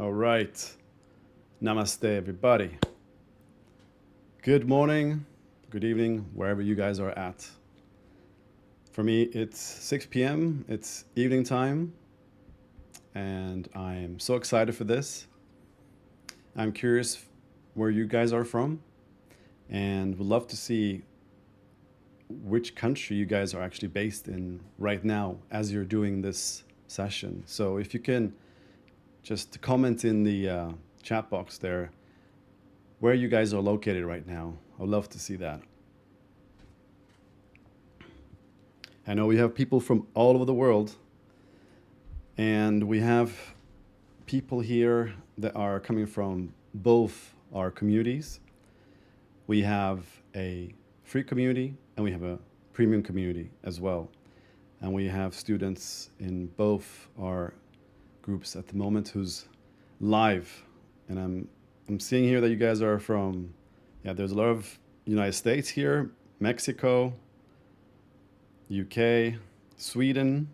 All right. Namaste, everybody. Good morning, good evening, wherever you guys are at. For me, it's 6 p.m., it's evening time, and I'm so excited for this. I'm curious where you guys are from, and would love to see which country you guys are actually based in right now as you're doing this session. So if you can just comment in the chat box there where you guys are located right now. I'd love to see that. I know we have people from all over the world, and we have people here that are coming from both our communities. We have a free community and we have a premium community as well. And we have students in both our groups at the moment who's live. And I'm seeing here that you guys are from, yeah, there's a lot of United States here, Mexico, UK, Sweden.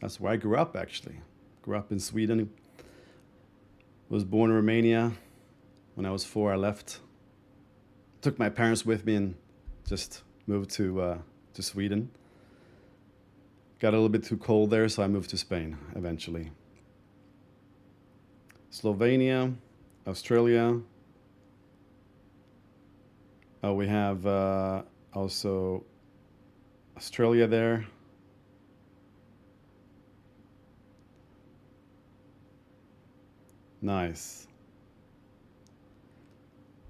That's where I grew up actually. Grew up in Sweden. Was born in Romania. When I was 4, I left. Took my parents with me and just moved to Sweden. Got a little bit too cold there, so I moved to Spain eventually. Slovenia, Australia. Oh, we have also Australia there. Nice.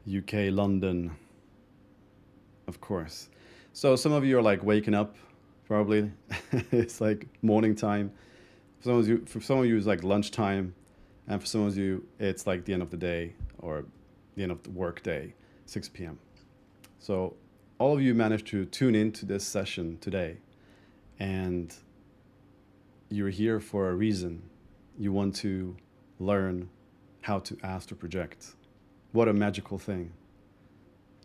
UK, London, of course. So some of you are like waking up, probably. It's like morning time. For some of you, it's like lunchtime, and for some of you, it's like the end of the day or the end of the work day, 6 p.m. So all of you managed to tune into this session today, and you're here for a reason. You want to learn how to astral project. What a magical thing.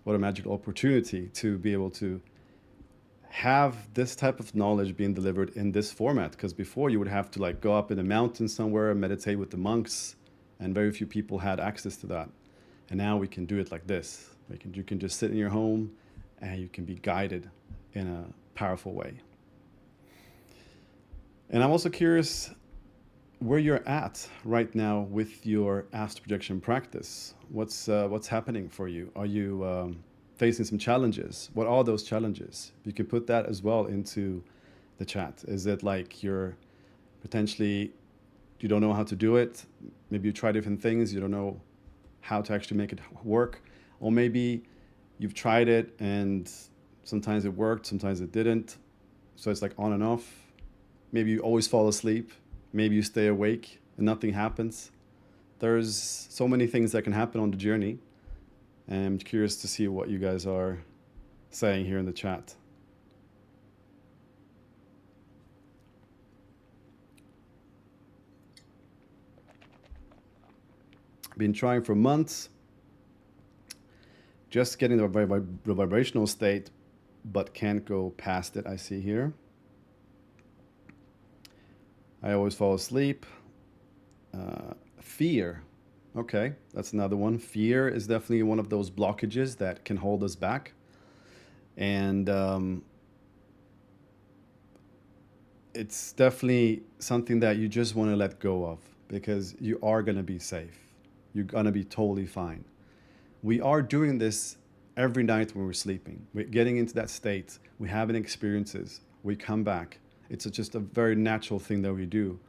What a magical opportunity to be able to have this type of knowledge being delivered in this format. Because before you would have to like go up in a mountain somewhere and meditate with the monks, and very few people had access to that. And now we can do it like this. You can just sit in your home and you can be guided in a powerful way. And I'm also curious where you're at right now with your astral projection practice. What's happening for you? Are you facing some challenges? What are those challenges? You can put that as well into the chat. Is it like you're potentially, you don't know how to do it? Maybe you try different things, you don't know how to actually make it work. Or maybe you've tried it and sometimes it worked, sometimes it didn't. So it's like on and off. Maybe you always fall asleep. Maybe you stay awake and nothing happens. There's so many things that can happen on the journey. And I'm curious to see what you guys are saying here in the chat. Been trying for months, just getting the vibrational state, but can't go past it, I see here. I always fall asleep. Fear. Okay, that's another one. Fear is definitely one of those blockages that can hold us back. And it's definitely something that you just want to let go of because you are going to be safe. You're going to be totally fine. We are doing this every night when we're sleeping. We're getting into that state. We're having experiences. We come back. It's just a very natural thing that we do.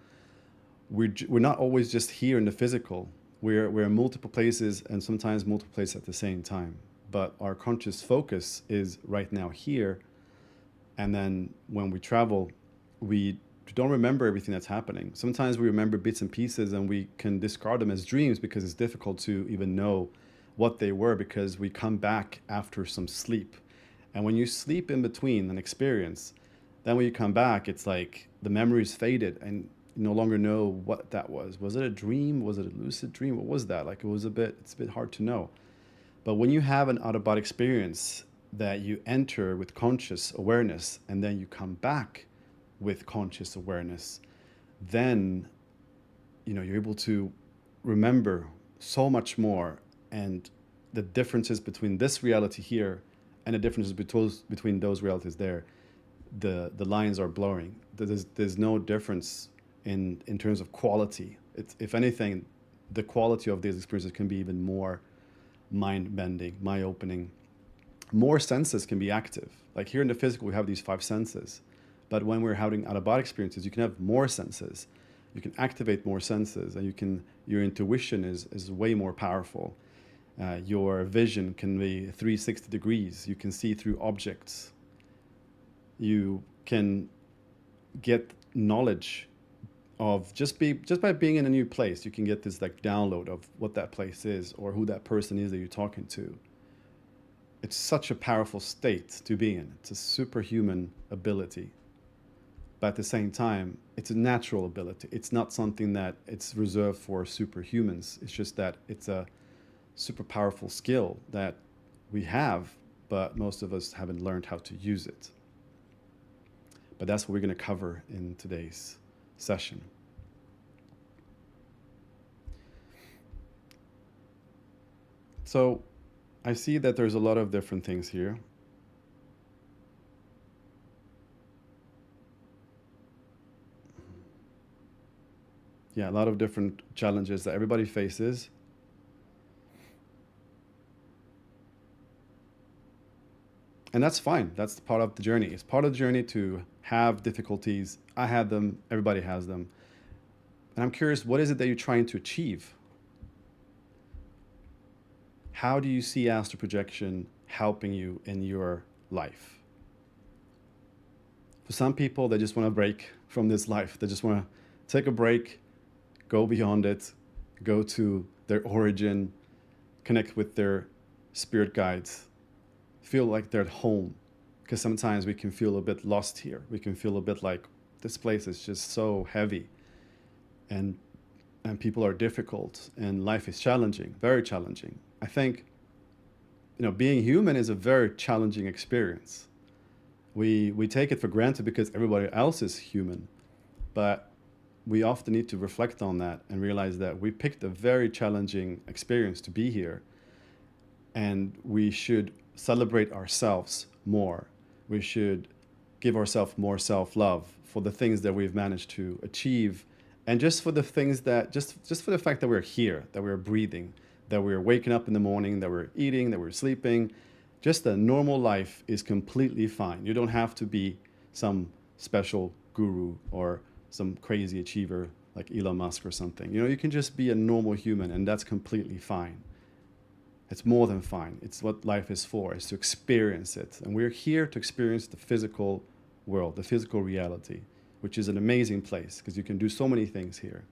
We're not always just here in the physical. We're in multiple places and sometimes multiple places at the same time. But our conscious focus is right now here. And then when we travel, we don't remember everything that's happening. Sometimes we remember bits and pieces and we can discard them as dreams because it's difficult to even know what they were because we come back after some sleep. And when you sleep in between an experience, then when you come back, it's like the memory's faded and you no longer know what that was. Was it a dream? Was it a lucid dream? What was that? Like it's a bit hard to know. But when you have an out-of-body experience that you enter with conscious awareness and then you come back with conscious awareness, then you're able to remember so much more, and the differences between this reality here and the differences between those realities there, the lines are blurring. There's no difference in terms of quality. It's, if anything, the quality of these experiences can be even more mind-bending, mind-opening. More senses can be active. Like here in the physical, we have these five senses. But when we're having out-of-body experiences, you can have more senses. You can activate more senses, and your intuition is way more powerful. Your vision can be 360 degrees. You can see through objects. You can get knowledge of just by being in a new place. You can get this like download of what that place is or who that person is that you're talking to. It's such a powerful state to be in. It's a superhuman ability. But at the same time, it's a natural ability. It's not something that it's reserved for superhumans. It's just that it's a super powerful skill that we have, but most of us haven't learned how to use it. But that's what we're going to cover in today's session. So I see that there's a lot of different things here. Yeah, a lot of different challenges that everybody faces. And that's fine. That's part of the journey. It's part of the journey to have difficulties. I had them. Everybody has them. And I'm curious, what is it that you're trying to achieve? How do you see astral projection helping you in your life? For some people, they just want to break from this life. They just want to take a break, go beyond it, go to their origin, connect with their spirit guides, feel like they're at home. Because sometimes we can feel a bit lost here. We can feel a bit like this place is just so heavy, and people are difficult, and life is challenging, very challenging. I think, being human is a very challenging experience. We take it for granted because everybody else is human, but we often need to reflect on that and realize that we picked a very challenging experience to be here, and we should celebrate ourselves more. We should give ourselves more self-love for the things that we've managed to achieve, and just for the things that, just for the fact that we're here, that we're breathing, that we're waking up in the morning, that we're eating, that we're sleeping. Just a normal life is completely fine. You don't have to be some special guru or some crazy achiever like Elon Musk or something. You can just be a normal human, and that's completely fine. It's more than fine. It's what life is for, is to experience it. And we're here to experience the physical world, the physical reality, which is an amazing place because you can do so many things here.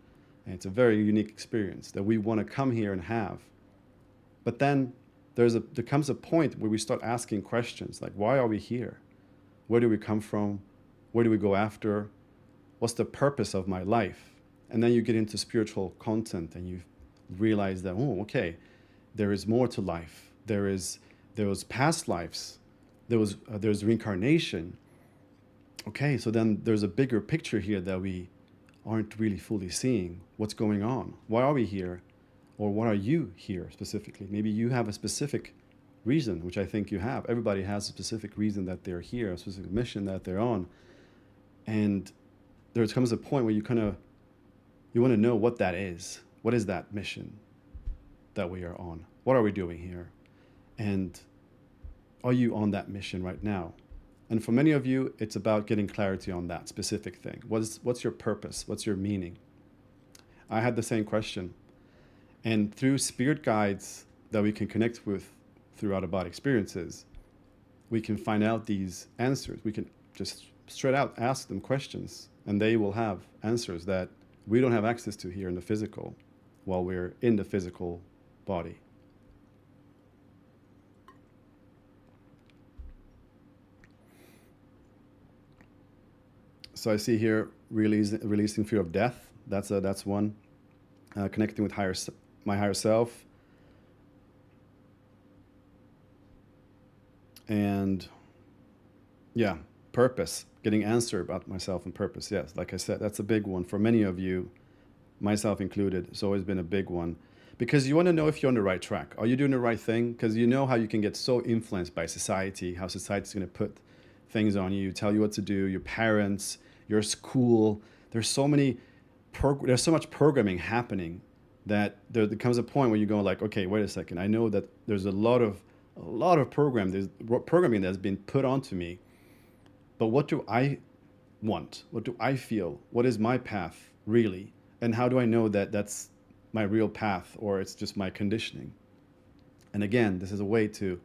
And it's a very unique experience that we want to come here and have. But then there comes a point where we start asking questions like, why are we here? Where do we come from? Where do we go after? What's the purpose of my life? And then you get into spiritual content and you realize that, oh, okay, there is more to life. There was past lives. There's reincarnation. Okay, so then there's a bigger picture here that we aren't really fully seeing. What's going on? Why are we here? Or what are you here specifically? Maybe you have a specific reason, which I think you have. Everybody has a specific reason that they're here, a specific mission that they're on. And there comes a point where you want to know what that is. What is that mission that we are on? What are we doing here? And are you on that mission right now? And for many of you, it's about getting clarity on that specific thing. What's your purpose? What's your meaning? I had the same question. And through spirit guides that we can connect with through out-of-body experiences, we can find out these answers. We can just straight out ask them questions, and they will have answers that we don't have access to here in the physical while we're in the physical body. So I see here releasing fear of death. That's one. Connecting with my higher self. And yeah, purpose. Getting answer about myself and purpose. Yes, like I said, that's a big one for many of you. myself included. It's always been a big one because you want to know if you're on the right track. Are you doing the right thing? Because you know how you can get so influenced by society, how society's going to put things on you, tell you what to do, your parents, your school. There's so many, there's so much programming happening that there comes a point where you go like, okay, wait a second. I know that there's a lot of programming that's been put onto me, but what do I want? What do I feel? What is my path really? And how do I know that that's my real path or it's just my conditioning? And again, this is a way to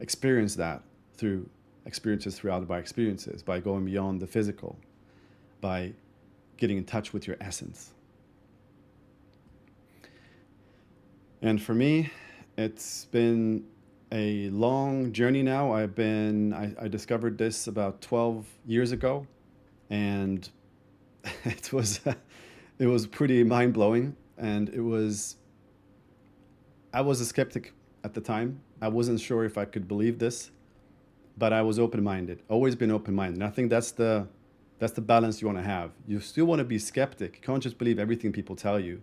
experience that through experiences through out-of-body experiences, by going beyond the physical, by getting in touch with your essence. And for me, it's been a long journey now. I discovered this about 12 years ago, and it was pretty mind-blowing. And I was a skeptic at the time. I wasn't sure if I could believe this, but I was open-minded, always been open-minded. And I think that's the balance you want to have. You still want to be skeptic. You can't just believe everything people tell you,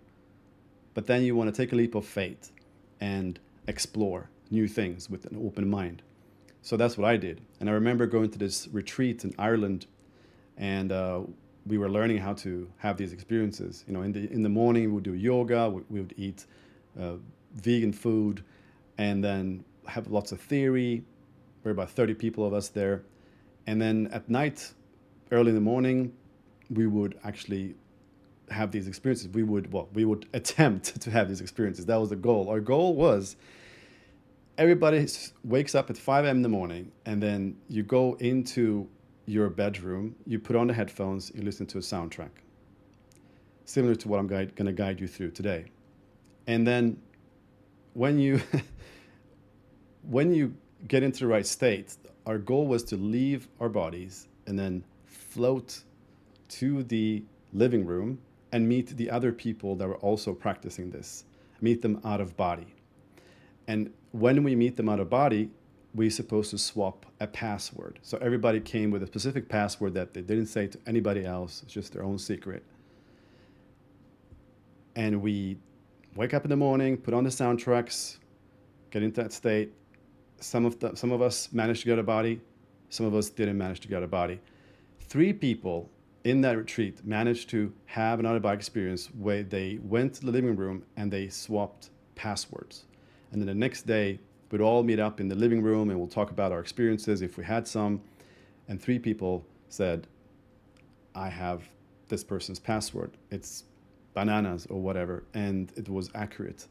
but then you want to take a leap of faith and explore new things with an open mind. So that's what I did. And I remember going to this retreat in Ireland, and we were learning how to have these experiences. You know, in the morning we would do yoga, we would eat vegan food, and then have lots of theory. There were about 30 people of us there. And then at night, early in the morning, we would actually have these experiences. We would attempt to have these experiences. That was the goal. Our goal was everybody wakes up at 5 a.m. in the morning, and then you go into your bedroom, you put on the headphones, you listen to a soundtrack, similar to what I'm going to guide you through today. And then when you when you get into the right state, our goal was to leave our bodies and then float to the living room and meet the other people that were also practicing this, meet them out of body. And when we meet them out of body, we're supposed to swap a password. So everybody came with a specific password that they didn't say to anybody else. It's just their own secret. And we wake up in the morning, put on the soundtracks, get into that state. Some of us managed to get out of body. Some of us didn't manage to get out of body. 3 people in that retreat managed to have an out-of-body experience where they went to the living room and they swapped passwords. And then the next day, we'd all meet up in the living room and we'll talk about our experiences if we had some. And 3 people said, I have this person's password. It's bananas or whatever. And it was accurate.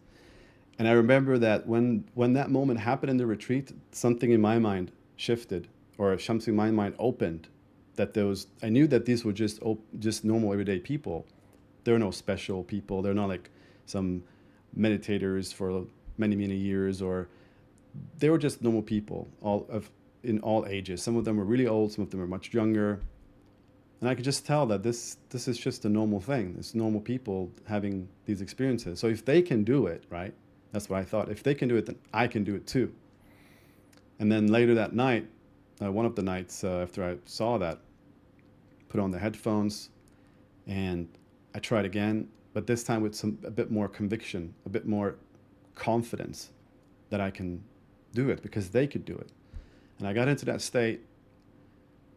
And I remember that when that moment happened in the retreat, something in my mind shifted, or something in my mind opened. That I knew that these were just normal everyday people. They're no special people. They're not like some meditators for many, many years, or they were just normal people, in all ages. Some of them were really old, some of them were much younger. And I could just tell that this is just a normal thing. It's normal people having these experiences. So if they can do it, right? That's what I thought. If they can do it, then I can do it too. And then later that night, one of the nights after I saw that, put on the headphones and I tried again, but this time with a bit more conviction, a bit more confidence that I can do it because they could do it. And I got into that state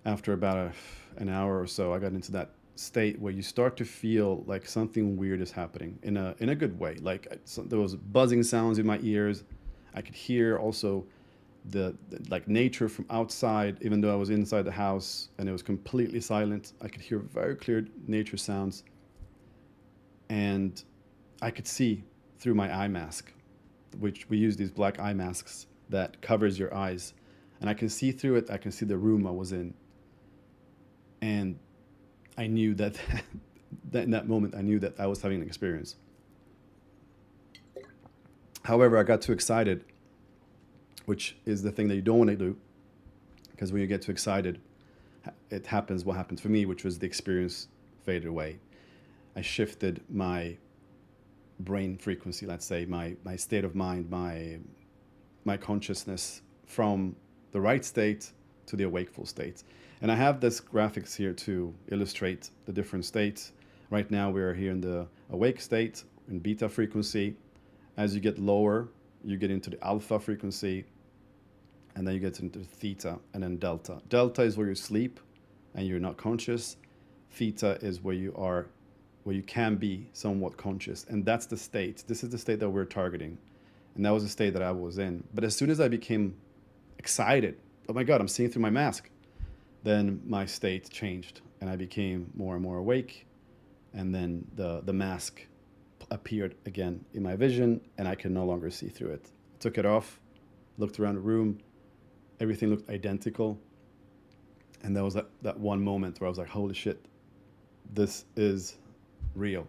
after about an hour or so. I got into that state where you start to feel like something weird is happening in a good way. Like there was buzzing sounds in my ears. I could hear also the like nature from outside, even though I was inside the house and it was completely silent. I could hear very clear nature sounds, and I could see through my eye mask, which we use these black eye masks that covers your eyes, and I can see through it. I can see the room I was in, and I knew that in that moment I knew that I was having an experience. However, I got too excited, which is the thing that you don't want to do, because when you get too excited, it happens what happened for me, which was the experience faded away. I shifted my brain frequency, let's say, my state of mind, my consciousness from the right state to the awakeful state. And I have this graphics here to illustrate the different states. Right now, we are here in the awake state, in beta frequency. As you get lower, you get into the alpha frequency, and then you get into theta and then delta. Delta is where you sleep and you're not conscious. Theta is where you are, where you can be somewhat conscious. And that's the state. This is the state that we're targeting. And that was the state that I was in. But as soon as I became excited, oh my God, I'm seeing through my mask, then my state changed and I became more and more awake. And then the mask appeared again in my vision and I could no longer see through it. I took it off, looked around the room, everything looked identical. And there was that one moment where I was like, holy shit, this is real.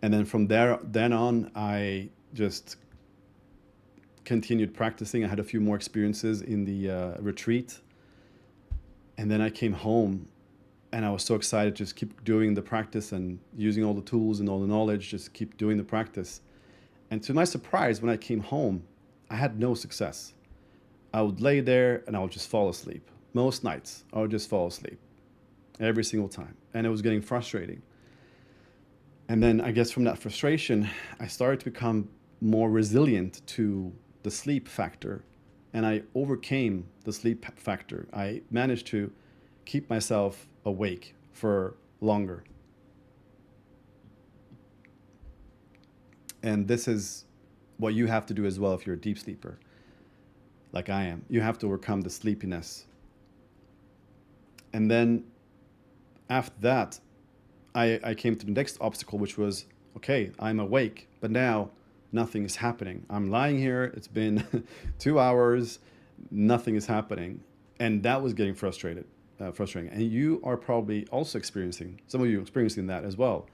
And then from then on, I just continued practicing. I had a few more experiences in the retreat. And then I came home and I was so excited to just keep doing the practice and using all the tools and all the knowledge, just keep doing the practice. And to my surprise, when I came home, I had no success. I would lay there and I would just fall asleep. Most nights, I would just fall asleep every single time. And it was getting frustrating. And then I guess from that frustration, I started to become more resilient to the sleep factor. And I overcame the sleep factor. I managed to keep myself awake for longer. And this is what you have to do as well if you're a deep sleeper, like I am. You have to overcome the sleepiness. And then after that, I came to the next obstacle, which was, okay, I'm awake, but now nothing is happening. I'm lying here. It's been 2 hours. Nothing is happening. And that was getting frustrating. And you are probably also experiencing, some of you experiencing that as well.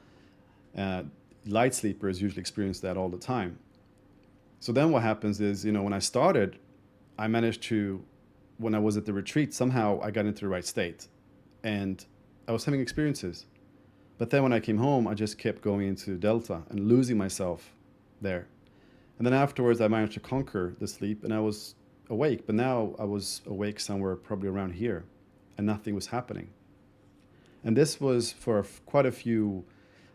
Light sleepers usually experience that all the time. So then what happens is, when I started, I managed to, when I was at the retreat, somehow I got into the right state and I was having experiences. But then when I came home, I just kept going into Delta and losing myself there. And then afterwards, I managed to conquer the sleep and I was awake. But now I was awake somewhere probably around here and nothing was happening. And this was for quite a few,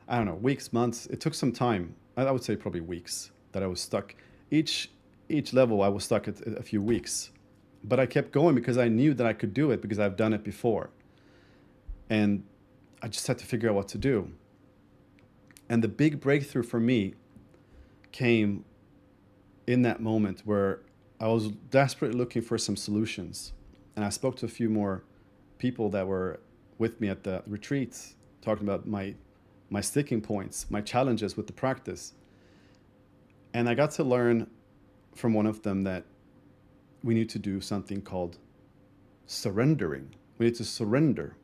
I don't know, weeks, months. It took some time. I would say probably weeks that I was stuck. Each level, I was stuck at a few weeks. But I kept going because I knew that I could do it because I've done it before. And I just had to figure out what to do. And the big breakthrough for me came in that moment where I was desperately looking for some solutions. And I spoke to a few more people that were with me at the retreats, talking about my sticking points, my challenges with the practice. And I got to learn from one of them that we need to do something called surrendering. We need to surrender.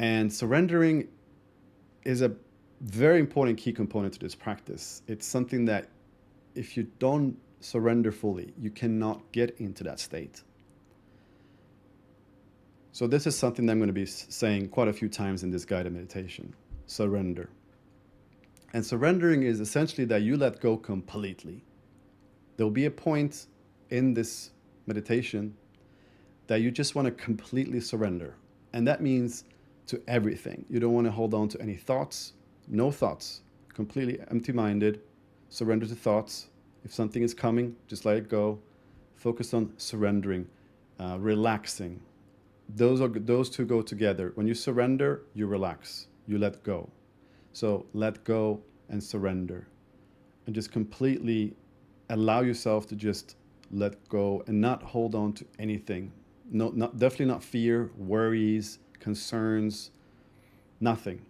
And surrendering is a very important key component to this practice. It's something that if you don't surrender fully, you cannot get into that state. So this is something that I'm going to be saying quite a few times in this guided meditation. Surrender. And surrendering is essentially that you let go completely. There will be a point in this meditation that you just want to completely surrender. And that means to everything. You don't want to hold on to any thoughts, no thoughts, completely empty-minded, surrender to thoughts. If something is coming, just let it go. Focus on surrendering, relaxing. Those two go together. When you surrender, you relax, you let go. So let go and surrender. And just completely allow yourself to just let go and not hold on to anything. No, definitely not fear, worries, concerns, nothing.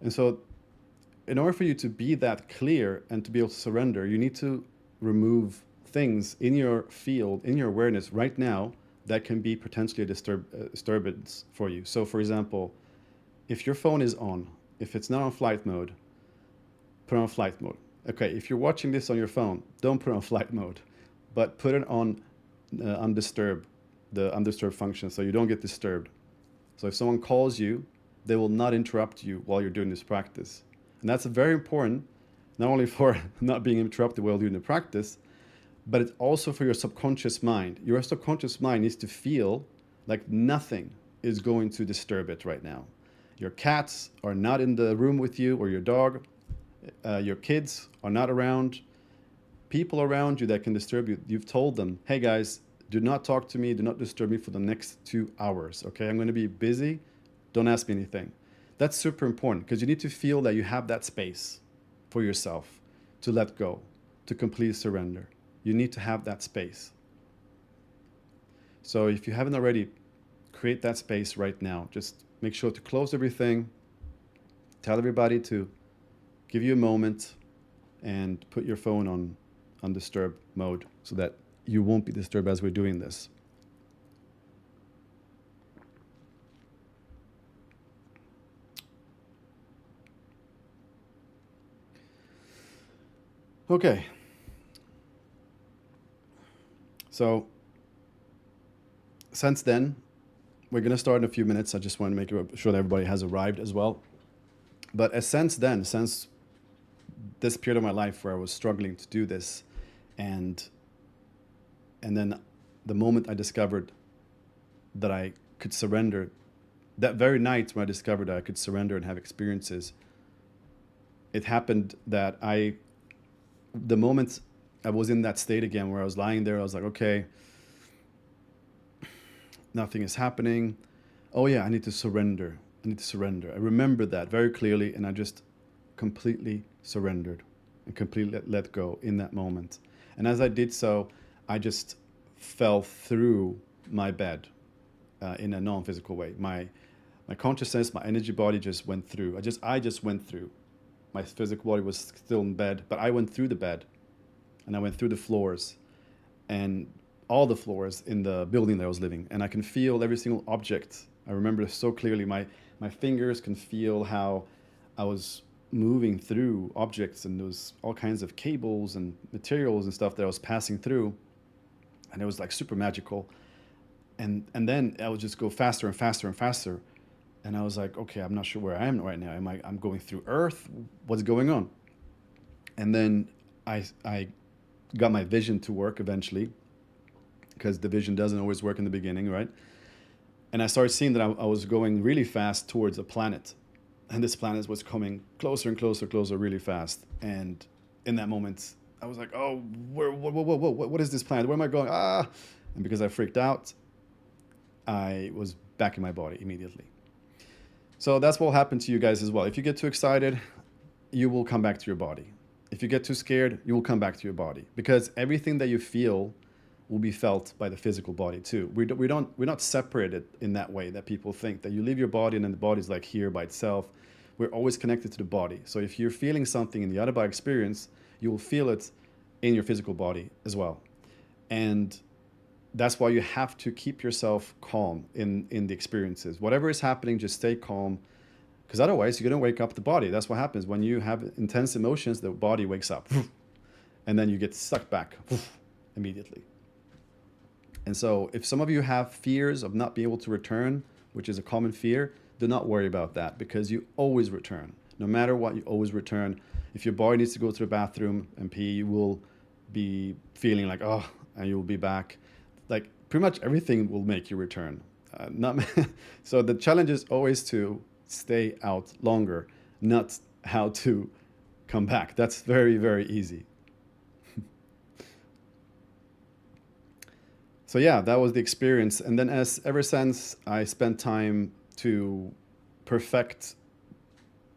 And so in order for you to be that clear and to be able to surrender, you need to remove things in your field, in your awareness right now that can be potentially a disturbance for you. So for example, if your phone is on, if it's not on flight mode, put it on flight mode. Okay, if you're watching this on your phone, don't put it on flight mode, but put it on undisturbed, the undisturbed function, so you don't get disturbed. So if someone calls you, they will not interrupt you while you're doing this practice. And that's very important, not only for not being interrupted while doing the practice, but it's also for your subconscious mind. Your subconscious mind needs to feel like nothing is going to disturb it right now. Your cats are not in the room with you, or your dog. Your kids are not around. People around you that can disturb you, you've told them, hey guys, do not talk to me, do not disturb me for the next 2 hours. Okay, I'm going to be busy. Don't ask me anything. That's super important because you need to feel that you have that space for yourself to let go, to complete surrender. You need to have that space. So if you haven't already, create that space right now. Just make sure to close everything. Tell everybody to give you a moment and put your phone on disturb mode so that you won't be disturbed as we're doing this. Okay. So since then, we're going to start in a few minutes. I just want to make sure that everybody has arrived as well. But since then, since this period of my life where I was struggling to do this, and then the moment I discovered that I could surrender, that very night when I discovered that I could surrender and have experiences, it happened that the moment I was in that state again where I was lying there, I was like, okay, nothing is happening. Oh yeah, I need to surrender. I need to surrender. I remember that very clearly, and I just completely surrendered and completely let go in that moment. And as I did so, I just fell through my bed in a non-physical way. My consciousness, my energy body just went through. I just went through. My physical body was still in bed, but I went through the bed, and I went through the floors, and all the floors in the building that I was living, and I can feel every single object. I remember so clearly. My fingers can feel how I was moving through objects, and there was all kinds of cables and materials and stuff that I was passing through, and it was like super magical. And then I would just go faster and faster and faster, and I was like, okay, I'm not sure where I am right now. I'm going through Earth? What's going on? And then I got my vision to work eventually, because the vision doesn't always work in the beginning, right? And I started seeing that I was going really fast towards a planet, and this planet was coming closer and closer, closer, really fast. And in that moment, I was like, oh, what is this planet? Where am I going? Ah! And because I freaked out, I was back in my body immediately. So that's what will happen to you guys as well. If you get too excited, you will come back to your body. If you get too scared, you will come back to your body, because everything that you feel will be felt by the physical body too. We're not separated in that way that people think, that you leave your body and then the body's like here by itself. We're always connected to the body. So if you're feeling something in the out-of-body experience, you will feel it in your physical body as well. And that's why you have to keep yourself calm in the experiences. Whatever is happening, just stay calm, because otherwise you're going to wake up the body. That's what happens when you have intense emotions. The body wakes up, and then you get sucked back immediately. And so if some of you have fears of not being able to return, which is a common fear, do not worry about that, because you always return. No matter what, you always return. If your body needs to go to the bathroom and pee, you will be feeling like, oh, and you will be back. Like pretty much everything will make you return. So the challenge is always to stay out longer, not how to come back. That's very, very easy. So yeah, that was the experience. And then ever since, I spent time to perfect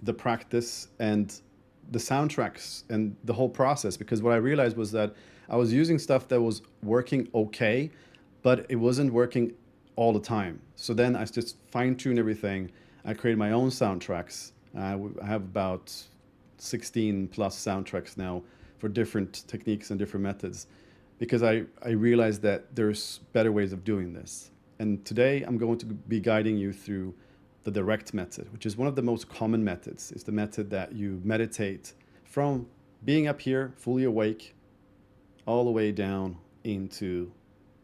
the practice and the soundtracks and the whole process, because what I realized was that I was using stuff that was working okay, but it wasn't working all the time. So then I just fine-tuned everything. I created my own soundtracks. I have about 16 plus soundtracks now for different techniques and different methods, because I realized that there's better ways of doing this. And today I'm going to be guiding you through the direct method, which is one of the most common methods. It's the method that you meditate from being up here, fully awake, all the way down into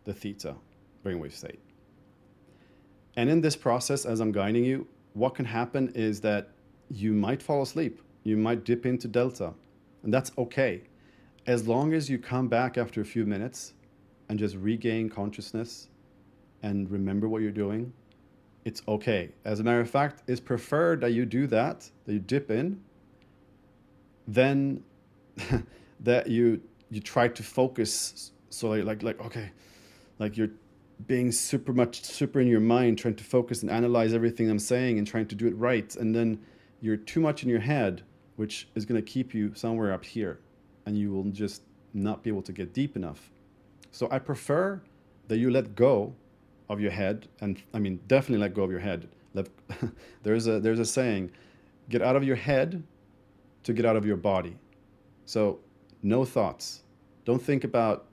the theta brainwave state. And in this process, as I'm guiding you, what can happen is that you might fall asleep. You might dip into delta, and that's okay. As long as you come back after a few minutes and just regain consciousness and remember what you're doing, It's okay. As a matter of fact, it's preferred that you do that, that you dip in, then that you try to focus. So like okay, like you're being super in your mind, trying to focus and analyze everything I'm saying and trying to do it right, and then you're too much in your head, which is going to keep you somewhere up here, and you will just not be able to get deep enough. So I prefer that you let go of your head, and I mean definitely let go of your head. Let, there's a saying, get out of your head to get out of your body. So no thoughts. Don't think about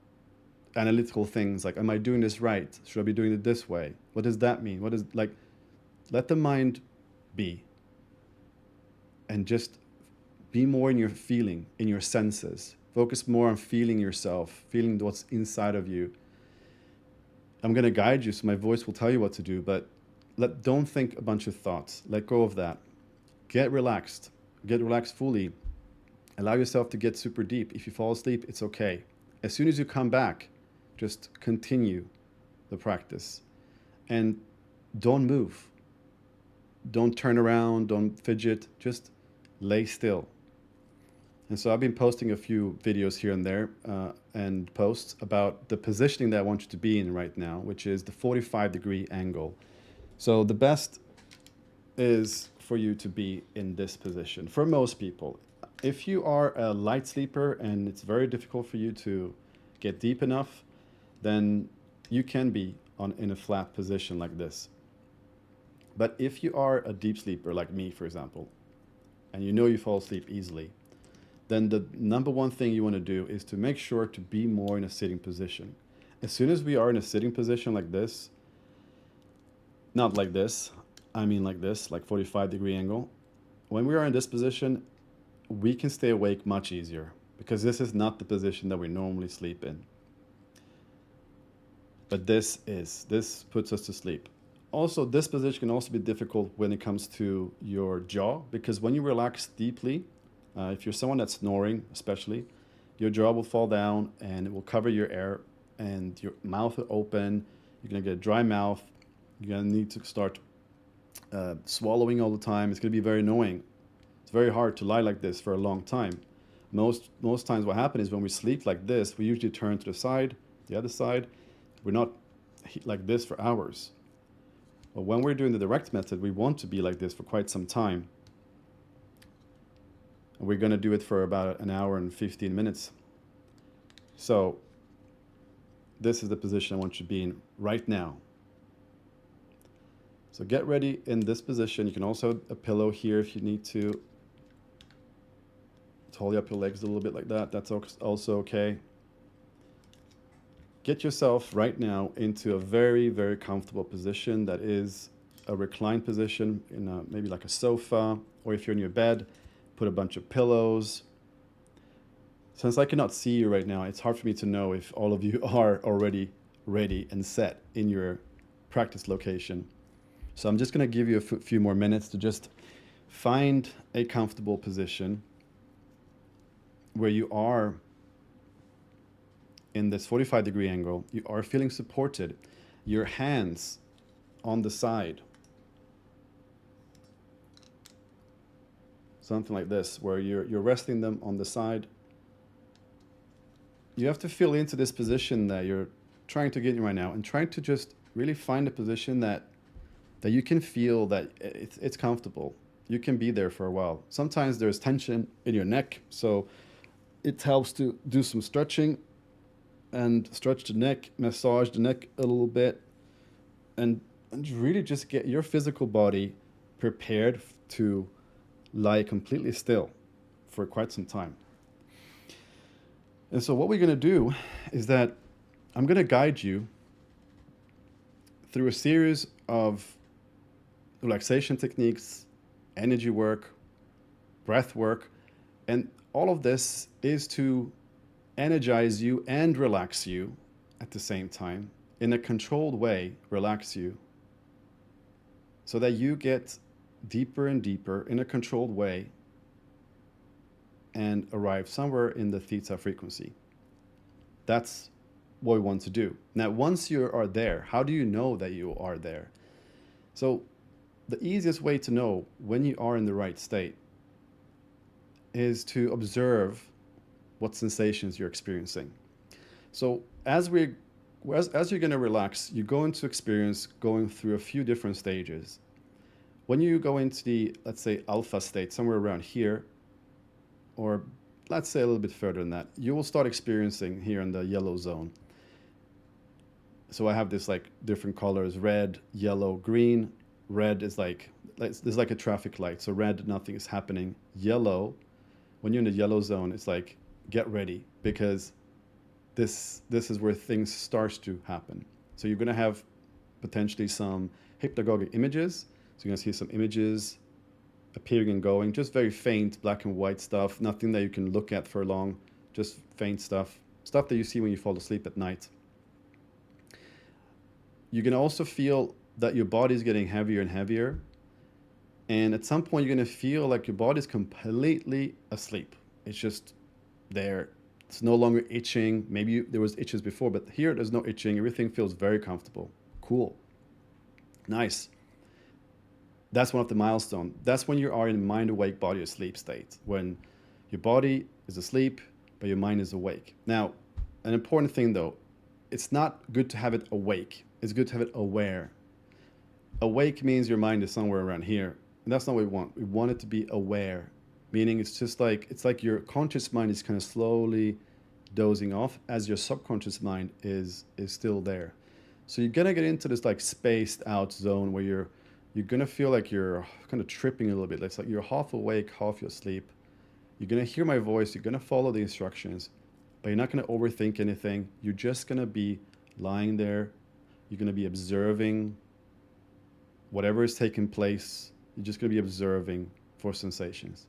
analytical things like, am I doing this right? Should I be doing it this way? What does that mean? What is like, let the mind be and just be more in your feeling, in your senses. Focus more on feeling yourself, feeling what's inside of you. I'm going to guide you, so my voice will tell you what to do, but don't think a bunch of thoughts. Let go of that. Get relaxed. Get relaxed fully. Allow yourself to get super deep. If you fall asleep, it's okay. As soon as you come back, just continue the practice. And don't move. Don't turn around, don't fidget, just lay still. And so I've been posting a few videos here and there and posts about the positioning that I want you to be in right now, which is the 45-degree angle. So the best is for you to be in this position for most people. If you are a light sleeper and it's very difficult for you to get deep enough, then you can be in a flat position like this. But if you are a deep sleeper like me, for example, and you know you fall asleep easily, then the number one thing you want to do is to make sure to be more in a sitting position. As soon as we are in a sitting position like this, not like this, I mean like this, like 45-degree angle, when we are in this position, we can stay awake much easier because this is not the position that we normally sleep in. But this puts us to sleep. Also, this position can also be difficult when it comes to your jaw, because when you relax deeply, if you're someone that's snoring especially, your jaw will fall down and it will cover your air and your mouth will open. You're going to get a dry mouth. You're going to need to start swallowing all the time. It's going to be very annoying. It's very hard to lie like this for a long time. Most times what happens is when we sleep like this, we usually turn to the other side. We're not like this for hours. But when we're doing the direct method, we want to be like this for quite some time. And we're going to do it for about an hour and 15 minutes. So this is the position I want you to be in right now. So get ready in this position. You can also have a pillow here if you need to. Hold up your legs a little bit like that. That's also okay. Get yourself right now into a very, very comfortable position that is a reclined position in maybe like a sofa, or if you're in your bed, put a bunch of pillows. Since I cannot see you right now, it's hard for me to know if all of you are already ready and set in your practice location. So I'm just going to give you a few more minutes to just find a comfortable position where you are in this 45-degree angle. You are feeling supported. Your hands on the side. Something like this, where you're resting them on the side. You have to feel into this position that you're trying to get in right now, and trying to just really find a position that you can feel that it's comfortable. You can be there for a while. Sometimes there's tension in your neck, so it helps to do some stretching and stretch the neck, massage the neck a little bit, and really just get your physical body prepared to lie completely still for quite some time. And so what we're going to do is that I'm going to guide you through a series of relaxation techniques, energy work, breath work, and all of this is to energize you and relax you at the same time in a controlled way. Relax you so that you get deeper and deeper in a controlled way and arrive somewhere in the theta frequency. That's what we want to do. Now, once you are there, how do you know that you are there? So the easiest way to know when you are in the right state is to observe what sensations you're experiencing. So as you're going to relax, you go into experience going through a few different stages. When you go into the, let's say, alpha state, somewhere around here, or let's say a little bit further than that, you will start experiencing here in the yellow zone. So I have this like different colors: red, yellow, green. Red is like, there's like a traffic light. So red, nothing is happening. Yellow, when you're in the yellow zone, it's like, get ready, because this is where things starts to happen. So you're going to have potentially some hypnagogic images. So you're going to see some images appearing and going, just very faint black and white stuff, nothing that you can look at for long, just faint stuff that you see when you fall asleep at night. You can also feel that your body is getting heavier and heavier. And at some point, you're going to feel like your body is completely asleep. It's just there. It's no longer itching. Maybe there was itches before, but here there's no itching. Everything feels very comfortable. Cool. Nice. That's one of the milestones. That's when you are in mind awake, body asleep state, when your body is asleep, but your mind is awake. Now, an important thing though, it's not good to have it awake. It's good to have it aware. Awake means your mind is somewhere around here. And that's not what we want. We want it to be aware, meaning it's like your conscious mind is kind of slowly dozing off as your subconscious mind is still there. So you're gonna get into this like spaced out zone where you're gonna feel like you're kind of tripping a little bit. It's like you're half awake, half asleep. You're gonna hear my voice. You're gonna follow the instructions, but you're not gonna overthink anything. You're just gonna be lying there. You're gonna be observing whatever is taking place. You're just gonna be observing for sensations.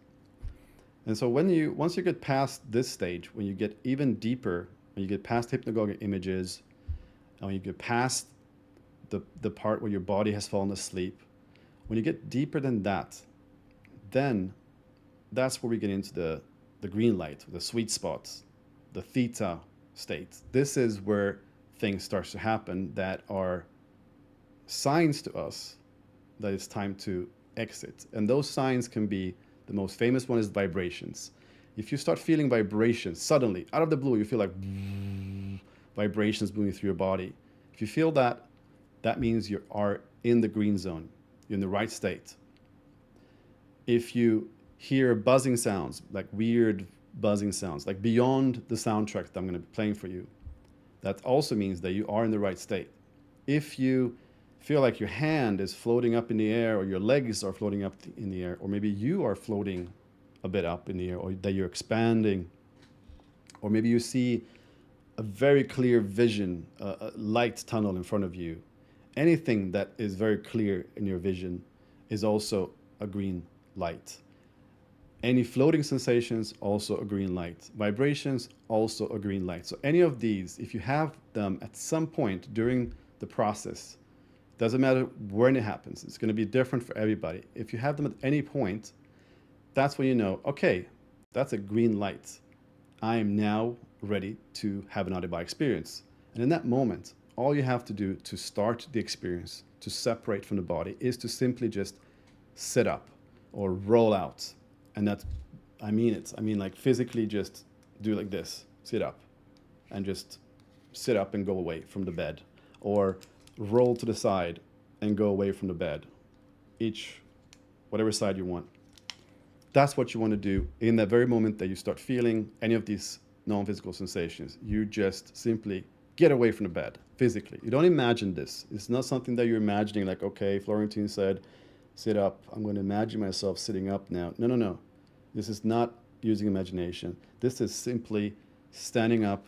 And so once you get past this stage, when you get even deeper, when you get past hypnagogic images, and when you get past the part where your body has fallen asleep, when you get deeper than that, then that's where we get into the green light, the sweet spots, the theta state. This is where things start to happen that are signs to us that it's time to exit. And those signs can be, the most famous one is vibrations. If you start feeling vibrations suddenly, out of the blue, you feel like vibrations moving through your body. If you feel that, that means you are in the green zone. You're in the right state. If you hear buzzing sounds, like weird buzzing sounds, like beyond the soundtrack that I'm going to be playing for you, that also means that you are in the right state. If you feel like your hand is floating up in the air, or your legs are floating up in the air, or maybe you are floating a bit up in the air, or that you're expanding, or maybe you see a very clear vision, a light tunnel in front of you. Anything that is very clear in your vision is also a green light. Any floating sensations, also a green light. Vibrations, also a green light. So any of these, if you have them at some point during the process, doesn't matter when it happens, it's going to be different for everybody. If you have them at any point, that's when you know, okay, that's a green light. I am now ready to have an out-of-body experience. And in that moment, all you have to do to start the experience, to separate from the body, is to simply just sit up or roll out. And that, I mean it. I mean, like physically just do like this, sit up, and just sit up and go away from the bed, or roll to the side and go away from the bed, whatever side you want. That's what you want to do in that very moment that you start feeling any of these non-physical sensations. You just simply get away from the bed physically. You don't imagine this. It's not something that you're imagining like, okay, Florentin said, sit up. I'm going to imagine myself sitting up now. No, no, no. This is not using imagination. This is simply standing up,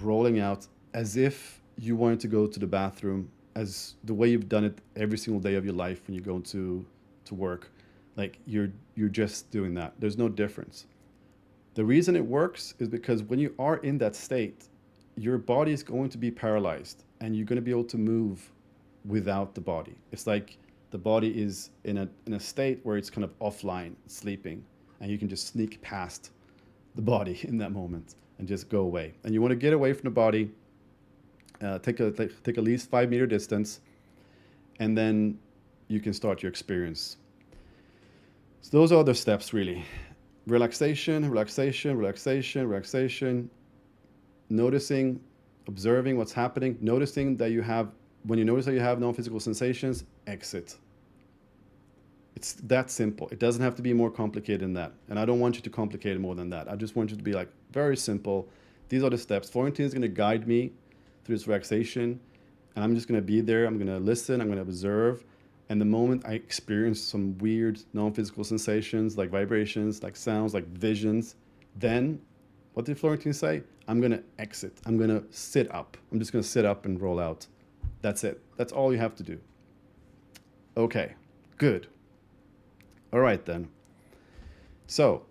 rolling out as if you wanted to go to the bathroom, as the way you've done it every single day of your life when you go to work. Like you're just doing that. There's no difference. The reason it works is because when you are in that state, your body is going to be paralyzed and you're going to be able to move without the body. It's like the body is in a state where it's kind of offline, sleeping, and you can just sneak past the body in that moment and just go away. And you want to get away from the body, take at least 5 meter distance, and then you can start your experience. So those are the steps really. Relaxation, relaxation, relaxation, relaxation, noticing, observing what's happening, noticing that you have, when you notice that you have non-physical sensations, exit. It's that simple. It doesn't have to be more complicated than that. And I don't want you to complicate it more than that. I just want you to be like, very simple. These are the steps. Florentin is going to guide me through this relaxation. And I'm just going to be there. I'm going to listen. I'm going to observe. And the moment I experience some weird non-physical sensations, like vibrations, like sounds, like visions, then what did Florentin say? I'm going to exit. I'm going to sit up. I'm just going to sit up and roll out. That's it. That's all you have to do. Okay, good. All right, then. So,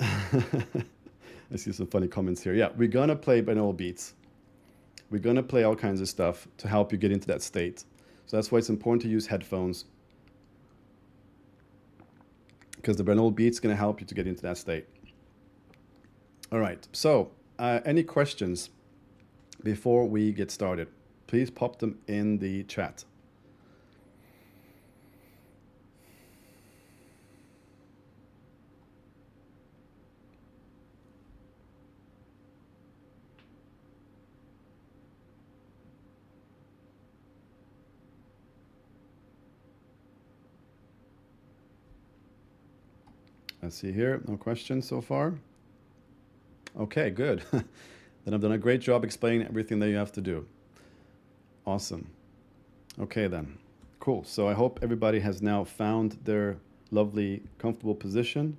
I see some funny comments here. Yeah, we're going to play binaural beats. We're going to play all kinds of stuff to help you get into that state. So that's why it's important to use headphones, because the binaural beat's going to help you to get into that state. All right, so any questions before we get started? Please pop them in the chat. Let's see here, no questions so far. Okay, good. Then I've done a great job explaining everything that you have to do. Awesome. Okay then, cool. So I hope everybody has now found their lovely, comfortable position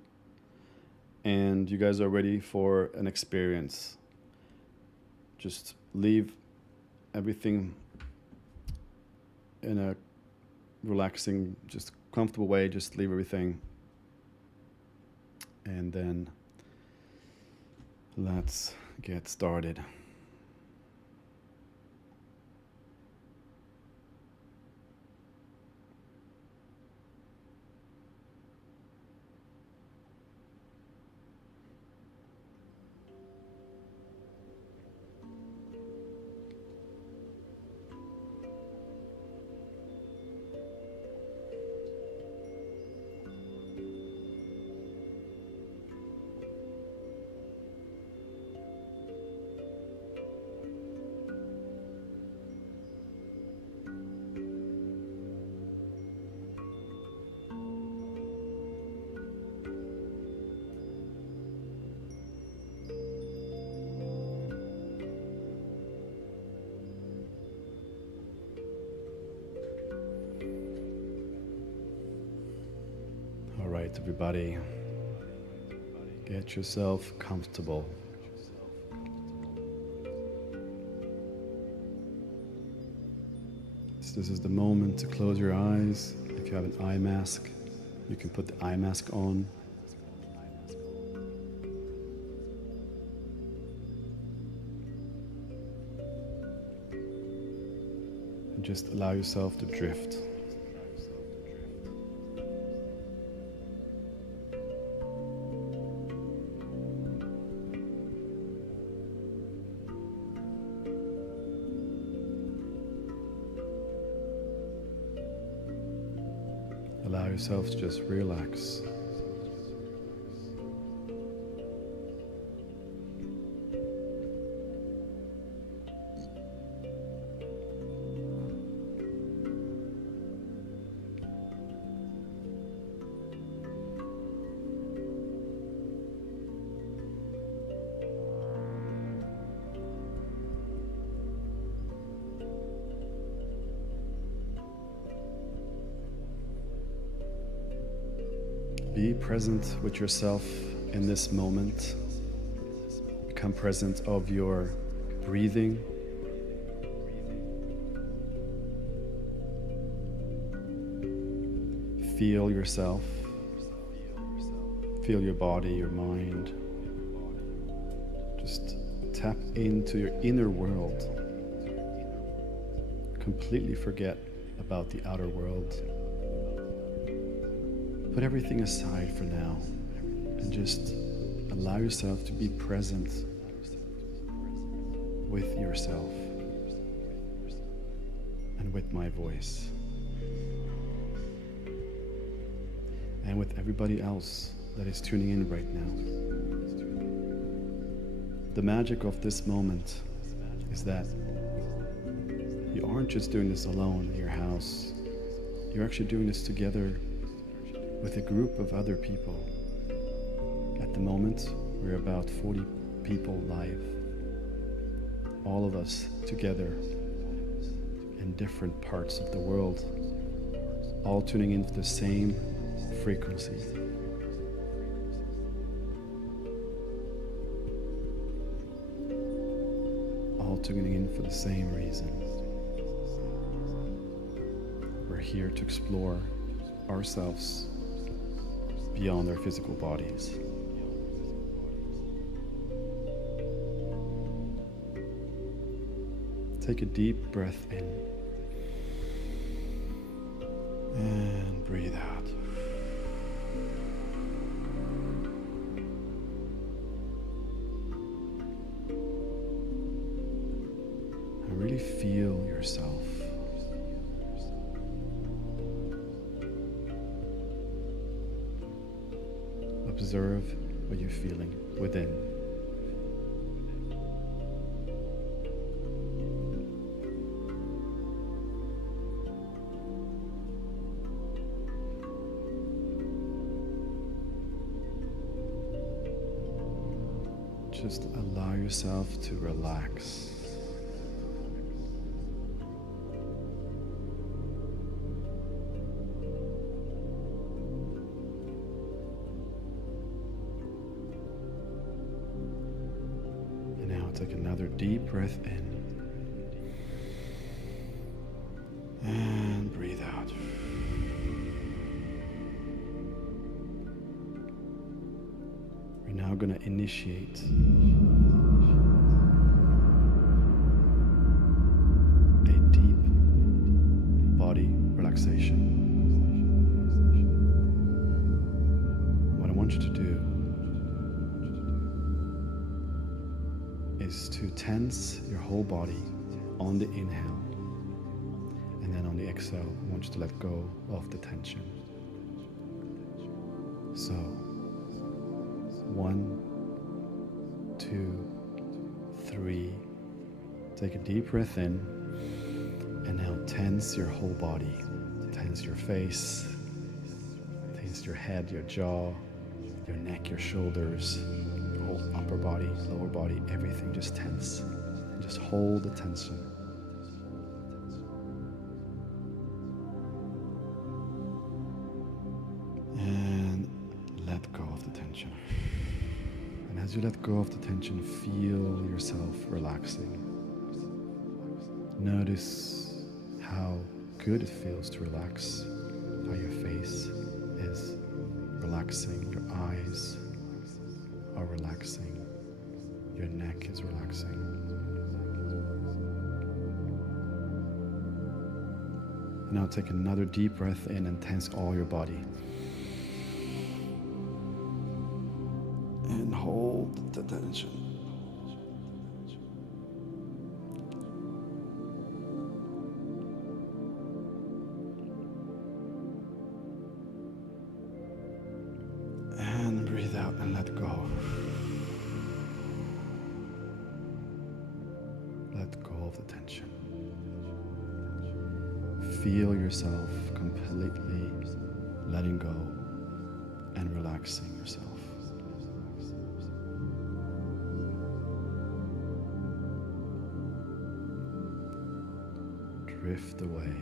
and you guys are ready for an experience. Just leave everything in a relaxing, just comfortable way. Just leave everything. And then let's get started. All right, everybody, get yourself comfortable. So this is the moment to close your eyes. If you have an eye mask, you can put the eye mask on. And just allow yourself to drift. Allow yourself to just relax. Be present with yourself in this moment. Become present of your breathing. Feel yourself. Feel your body, your mind. Just tap into your inner world. Completely forget about the outer world. Put everything aside for now and just allow yourself to be present with yourself. and with my voice, and with everybody else that is tuning in right now. The magic of this moment is that you aren't just doing this alone in your house. You're actually doing this together with a group of other people. At the moment, we're about 40 people live. All of us together in different parts of the world, all tuning into the same frequency. All tuning in for the same reason. We're here to explore ourselves beyond our physical bodies. Take a deep breath in and breathe out. And really feel yourself. Observe what you're feeling within. Just allow yourself to relax. And now take another deep breath in and breathe out. We're now going to initiate a deep body relaxation. What I want you to do is to tense your whole body on the inhale, and then on the exhale, I want you to let go of the tension. So 1, 2, 3. Take a deep breath in, and now tense your whole body. Tense your face, tense your head, your jaw, your neck, your shoulders, your whole upper body, lower body, everything just tense. And just hold the tension. And let go of the tension. And as you let go of the tension, feel yourself relaxing. Notice how good it feels to relax, how your face is relaxing, your eyes are relaxing, your neck is relaxing. Now take another deep breath in and tense all your body. And hold the tension. And breathe out and let go. Let go of the tension. Feel yourself completely letting go and relaxing yourself. Drift away.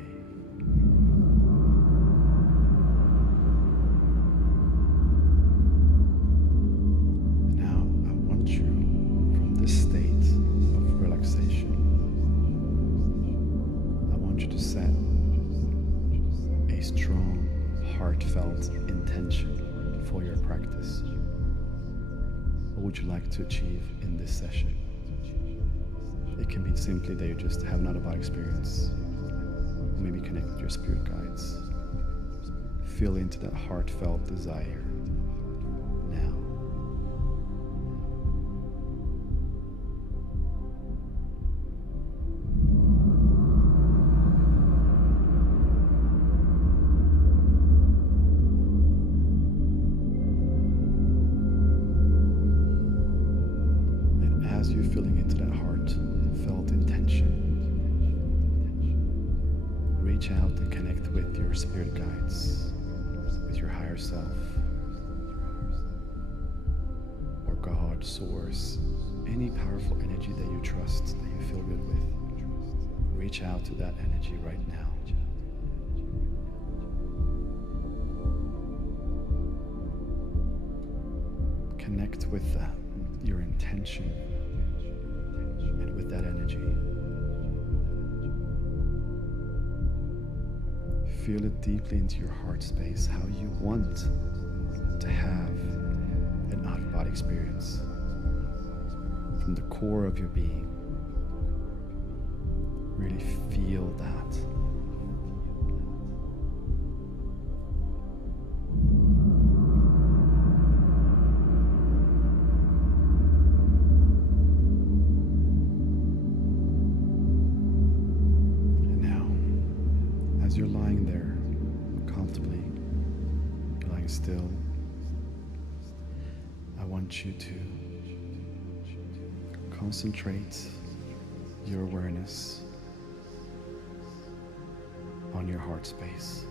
Now I want you, from this state of relaxation, I want you to set a strong, heartfelt intention for your practice. What would you like to achieve in this session? It can be simply that you just have an out-of-body experience. Maybe connect with your spirit guides. Feel into that heartfelt desire now. spirit guides, with your higher self, or God, Source, any powerful energy that you trust, that you feel good with. Reach out to that energy right now. Connect with that, your intention, and with that energy. Feel it deeply into your heart space, how you want to have an out-of-body experience from the core of your being. Really feel that. And now, as you're lying there comfortably, lying still, I want you to concentrate your awareness on your heart space.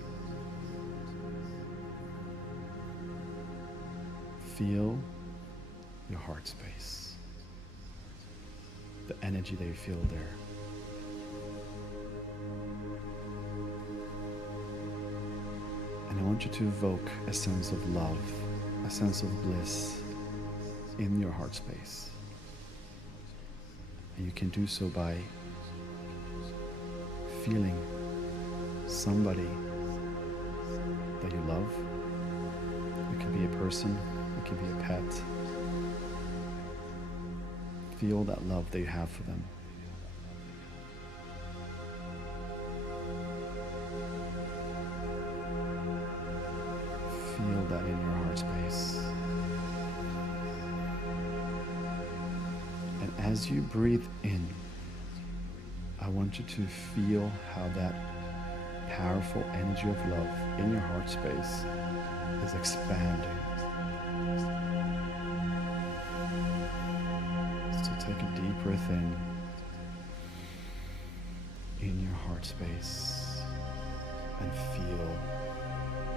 Feel your heart space, the energy that you feel there. And I want you to evoke a sense of love, a sense of bliss in your heart space. And you can do so by feeling somebody that you love. It could be a person, it could be a pet. Feel that love that you have for them. Feel that in your heart space. And as you breathe in, I want you to feel how that powerful energy of love in your heart space is expanding. So take a deep breath in your heart space and feel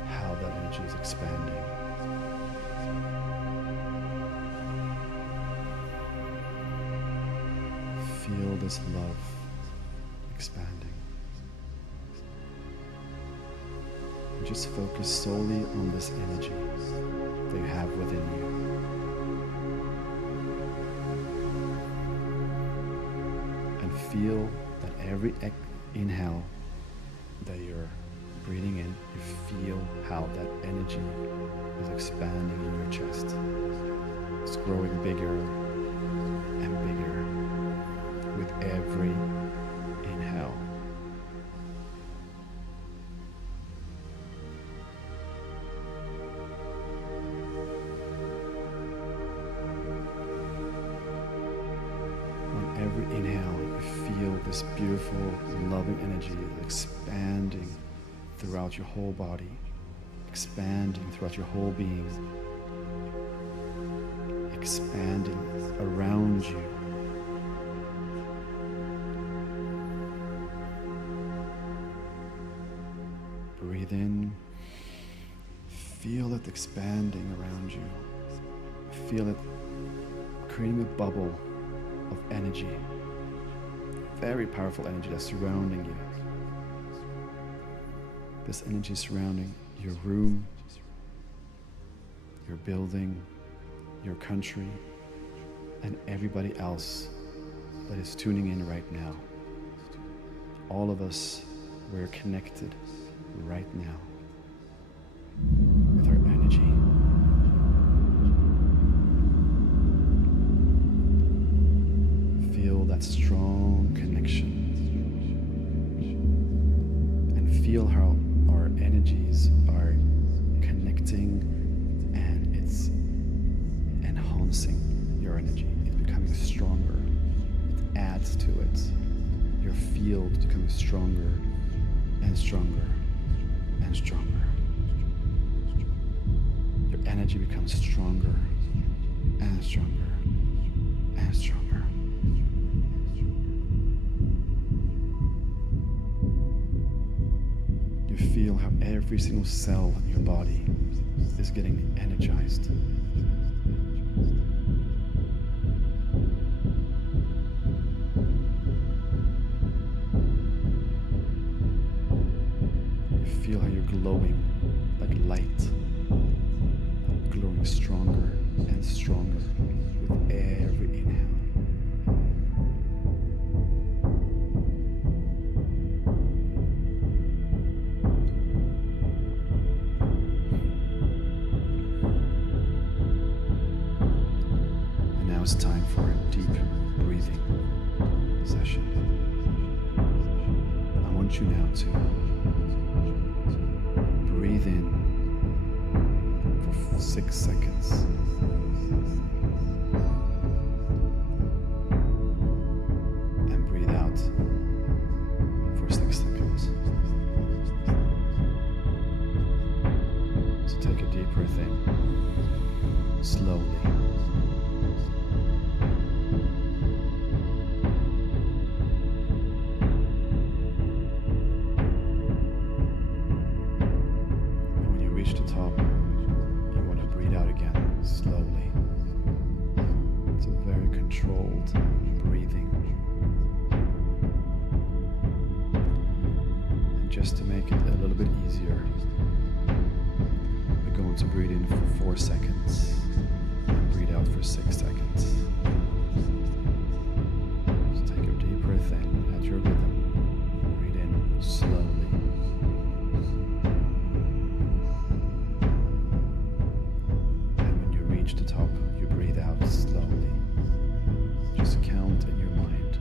how that energy is expanding. Feel this love expanding. And just focus solely on this energy that you have within you. And feel that every inhale that you're breathing in, you feel how that energy is expanding in your chest. It's growing bigger and bigger with every inhale. On every inhale, you feel this beautiful, loving energy expanding throughout your whole body, expanding throughout your whole being, expanding around you. Breathe in, feel it expanding around you. Feel it creating a bubble of energy, very powerful energy that's surrounding you. This energy surrounding your room, your building, your country, and everybody else that is tuning in right now. All of us, we're connected right now with our energy. Feel that strong connection and feel how our energies are connecting and it's enhancing your energy. It's becoming stronger. It adds to it. Your field is becoming stronger and stronger and stronger. Your energy becomes stronger and stronger and stronger. You feel how every single cell in your body is getting energized. You feel how you're glowing like light, glowing stronger and stronger with every inhale. And now it's time for a deep breathing session. I want you now to breathe in for 6 seconds. And breathe out for 6 seconds. So take a deep breath in, slowly. Reach the top, you want to breathe out again slowly. It's a very controlled breathing. And just to make it a little bit easier, we're going to breathe in for 4 seconds and breathe out for 6 seconds. So take a deep breath in at your rhythm. Breathe in slowly. Reach the top, you breathe out slowly. Just count in your mind.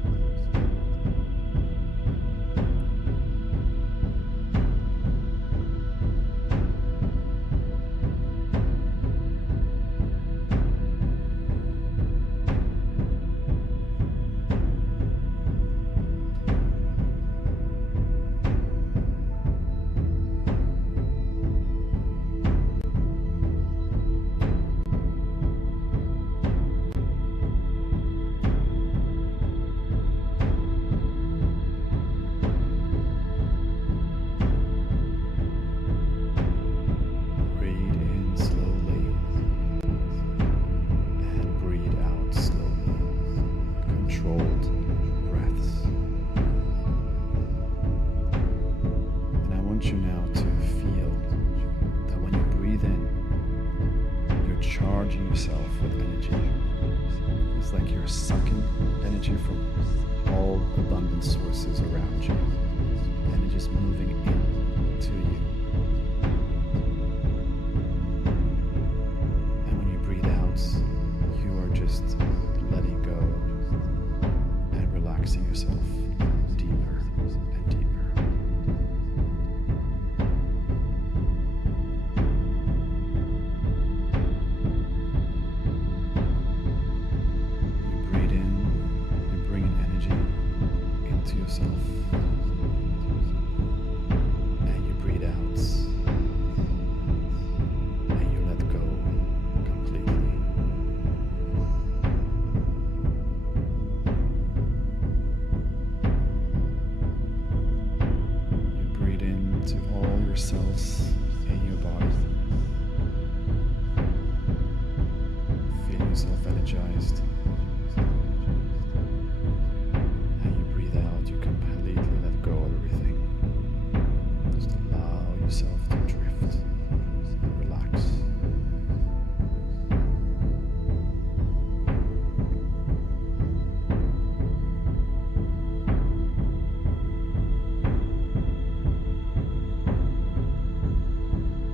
Charging yourself with energy. It's like you're sucking energy from all abundant sources around you, and it's just moving into you. And when you breathe out, you are just letting go and relaxing yourself deeper and deeper. Yourself, and you breathe out and you let go completely. You breathe into all your cells in your body. Feel yourself energized. You completely let go of everything. Just allow yourself to drift and relax.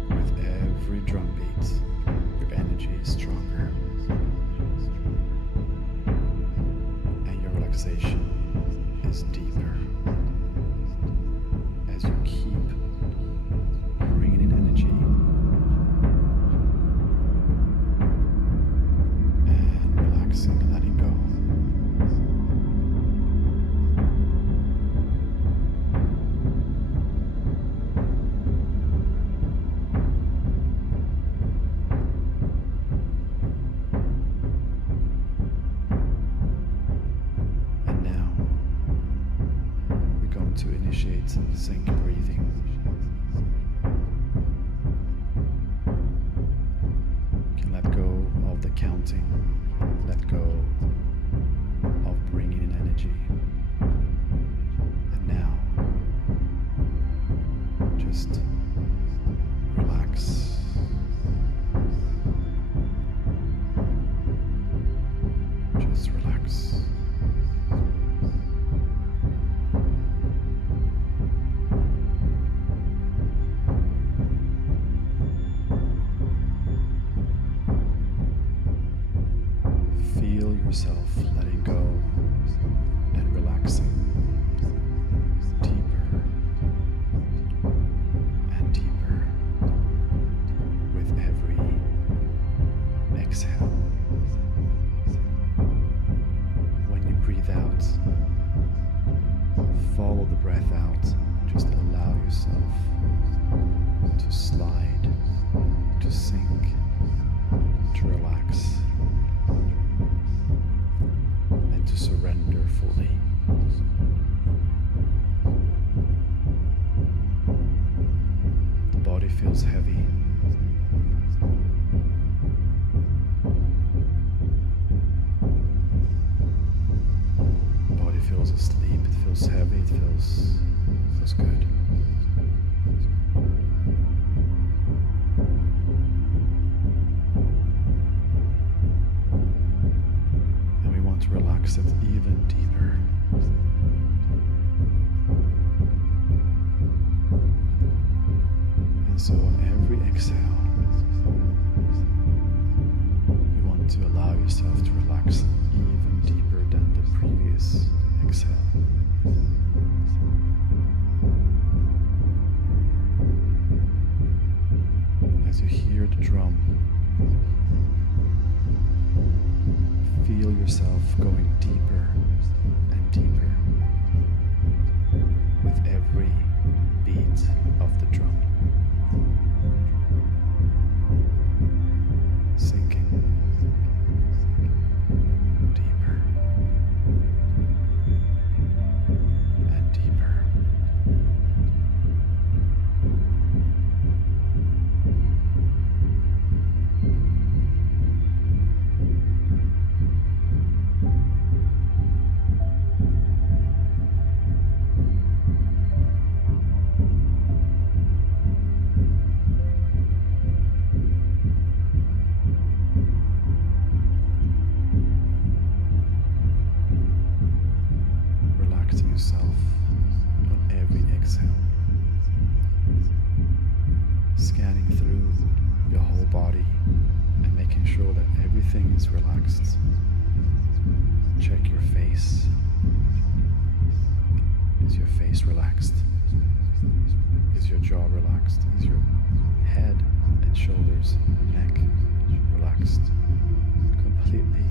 With every drum beat, your energy is stronger, and your relaxation is deeper as you keep bringing in energy and relaxing and letting go. And now to initiate zinc breathing. yourself letting go and relaxing deeper and deeper with every exhale. When you breathe out, follow the breath out and just allow yourself to slide, to sink, to relax, and to surrender fully. The body feels heavy. The body feels asleep. It feels heavy. It feels good. To relax it even deeper. And so on every exhale, you want to allow yourself to relax even deeper than the previous exhale. As you hear the drum, feel yourself going deeper and deeper with every beat of the drum. Sinking deeper and deeper. Relaxing yourself on every exhale. Scanning through your whole body and making sure that everything is relaxed. Check your face. Is your face relaxed? Is your jaw relaxed? Is your head and shoulders, neck relaxed? Completely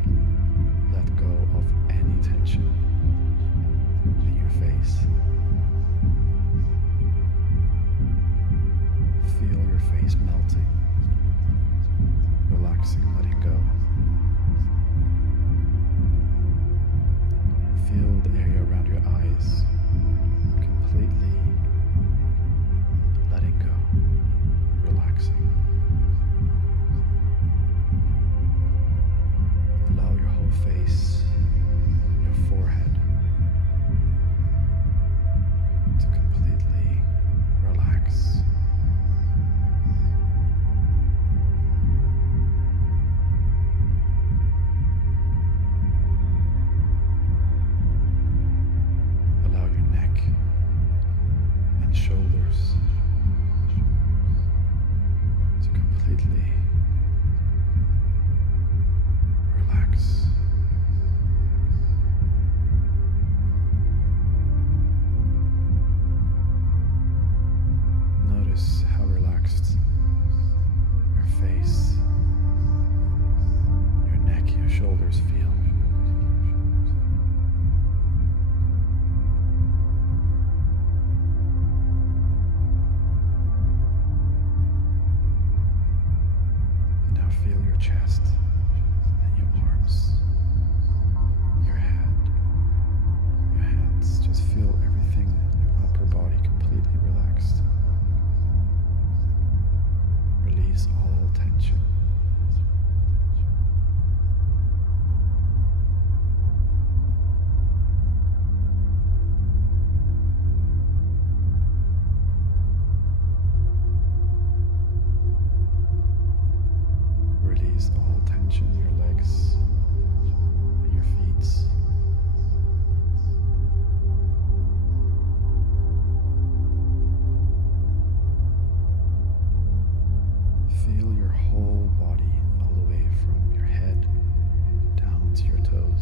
let go of any tension in your face. Feel your face melting, relaxing, letting go. Feel the area around your eyes completely letting go, relaxing. Allow your whole face, your forehead, to completely relax. Allow your neck and shoulders to completely relax. Notice how relaxed your face, your neck, your shoulders feel. And now feel your chest and your arms, your head, your hands. Just feel everything, your upper body completely relaxed. Release all tension. Release all tension in your legs and your feet. Feel your whole body all the way from your head down to your toes.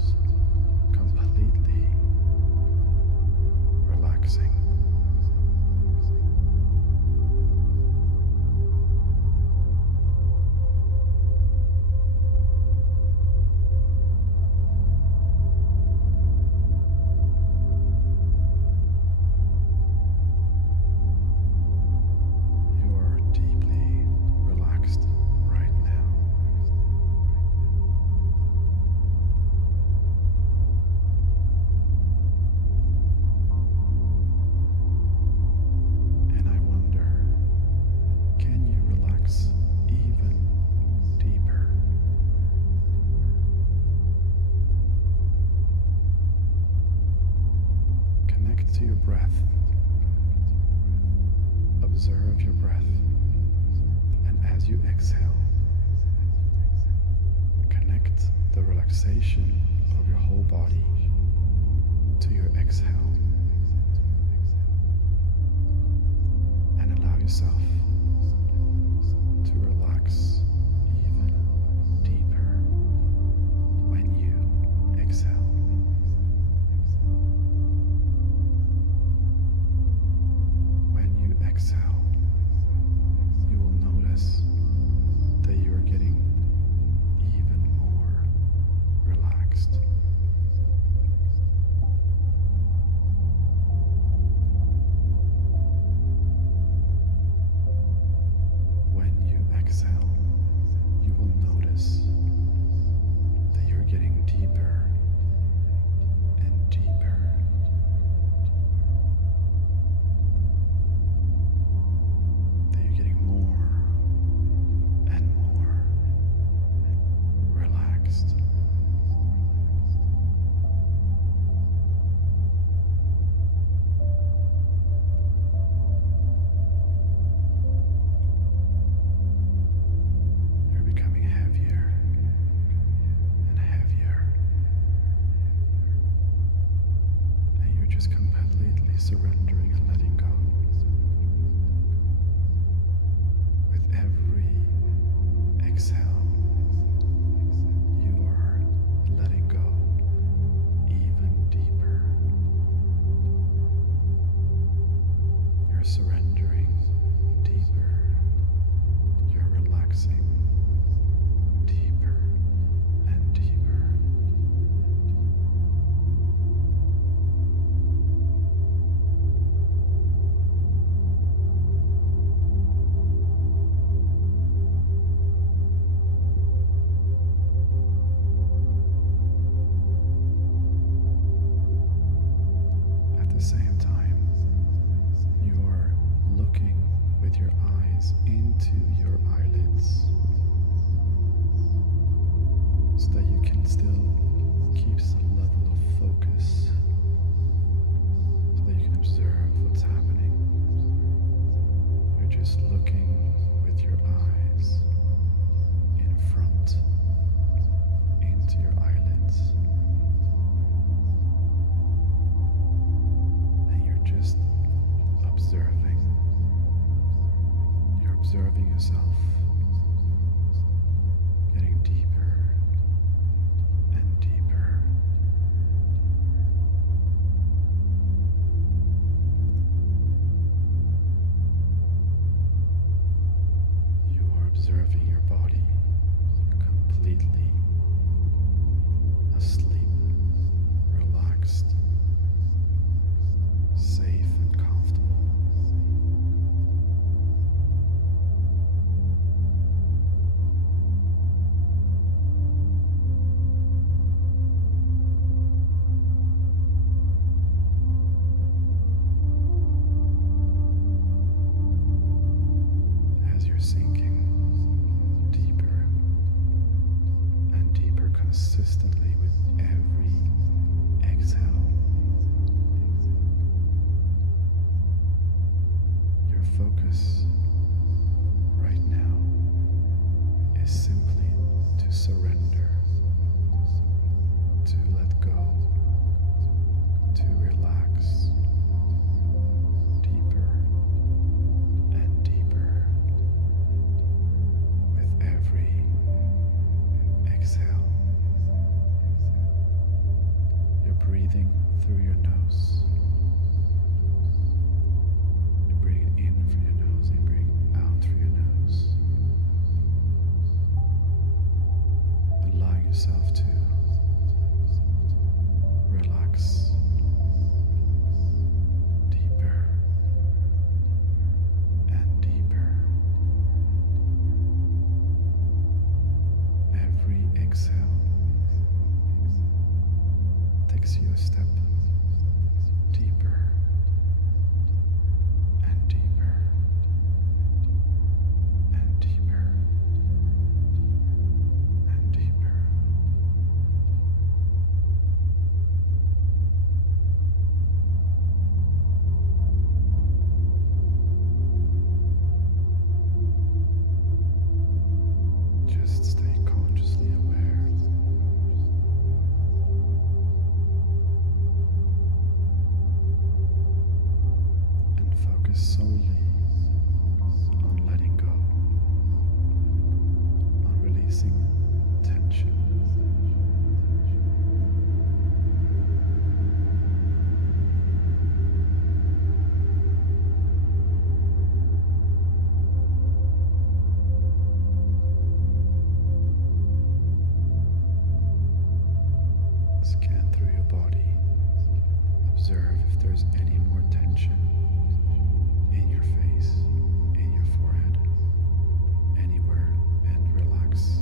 relaxation of your whole body to your exhale, and allow yourself to relax even deeper when you exhale. When you exhale, you will notice that you are getting even more relaxed. When you exhale, you will notice that you're getting deeper and deeper. That you're getting more and more relaxed. You're becoming heavier and heavier, and you're just completely surrendering and letting go. With every exhale, you are letting go even deeper. You're surrendering deeper. You're relaxing deeper and deeper. At the same time, you are looking with your eyes into your eyelids so that you can still keep some level of focus, so that you can observe what's happening. You're just looking with your eyes in front into your eyelids, and you're just observing. You're observing yourself getting deeper and deeper. You are observing your body completely asleep, relaxed, safe and comfortable. As you're sinking deeper and deeper consistently with every exhale, your focus right now is simply to surrender, to let go, to relax deeper and deeper with every exhale. You're breathing through your nose. You're breathing in through your nose and breathing out through your nose. Allowing yourself to relax releasing tension. Scan through your body. Observe if there's any more tension in your face, in your forehead, anywhere, and relax.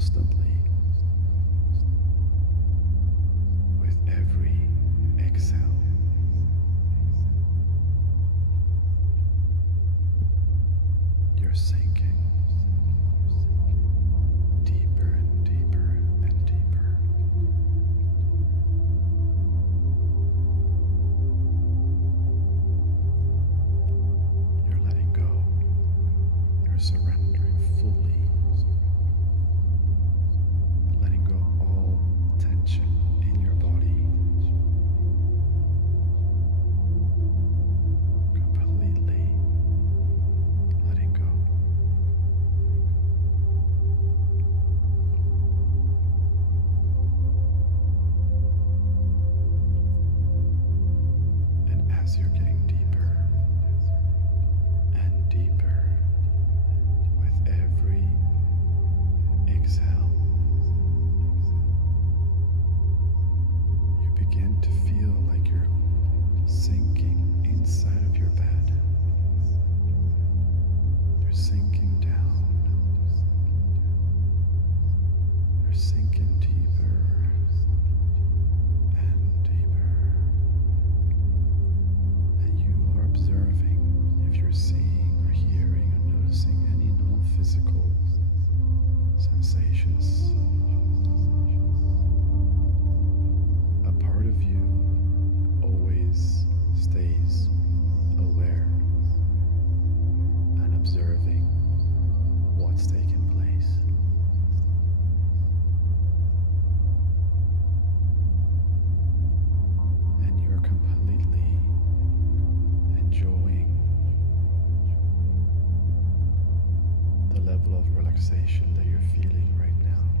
constantly with every exhale. You're sinking deeper and deeper and deeper. You're letting go. You're surrendering fully, letting go of all tension in your body, completely letting go. And as you're getting deeper and deeper with every exhale, you begin to feel like you're sinking inside of your bed. You're sinking down. You're sinking deeper and deeper. And you are observing if you're seeing or hearing or noticing any non-physical sensations. A part of you always stays aware and observing what's taking place. And you're completely enjoying the level of relaxation that you're feeling right now.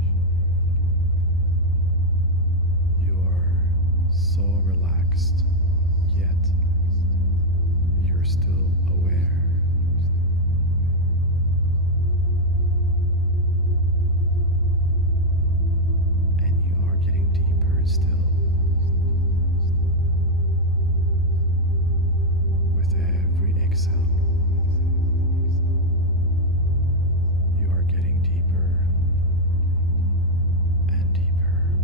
You are so relaxed, yet you're still aware. And you are getting deeper still with every exhale. You are getting deeper and deeper.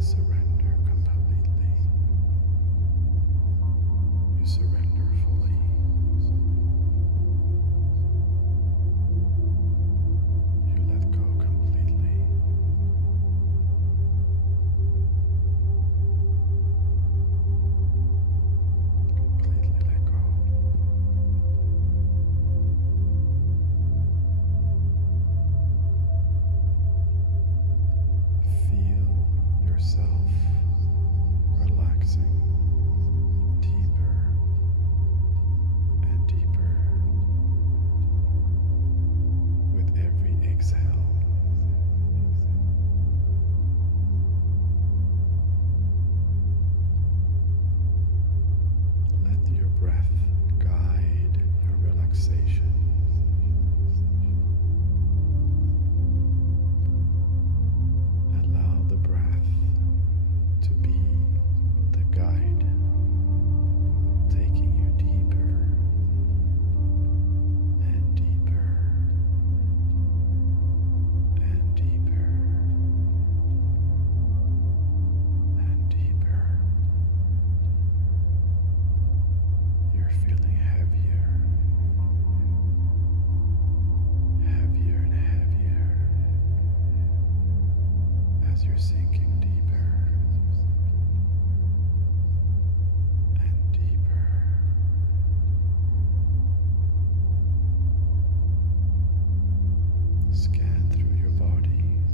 surrender completely. You surrender fully. You let go completely. Completely let go. Feel yourself relaxing deeper and deeper with every exhale. Let your breath guide your relaxation. Allow the breath to be the guide, taking you deeper and deeper and deeper and deeper. You're feeling heavier, heavier and heavier as you're sinking deeper and deeper. Scan through your body.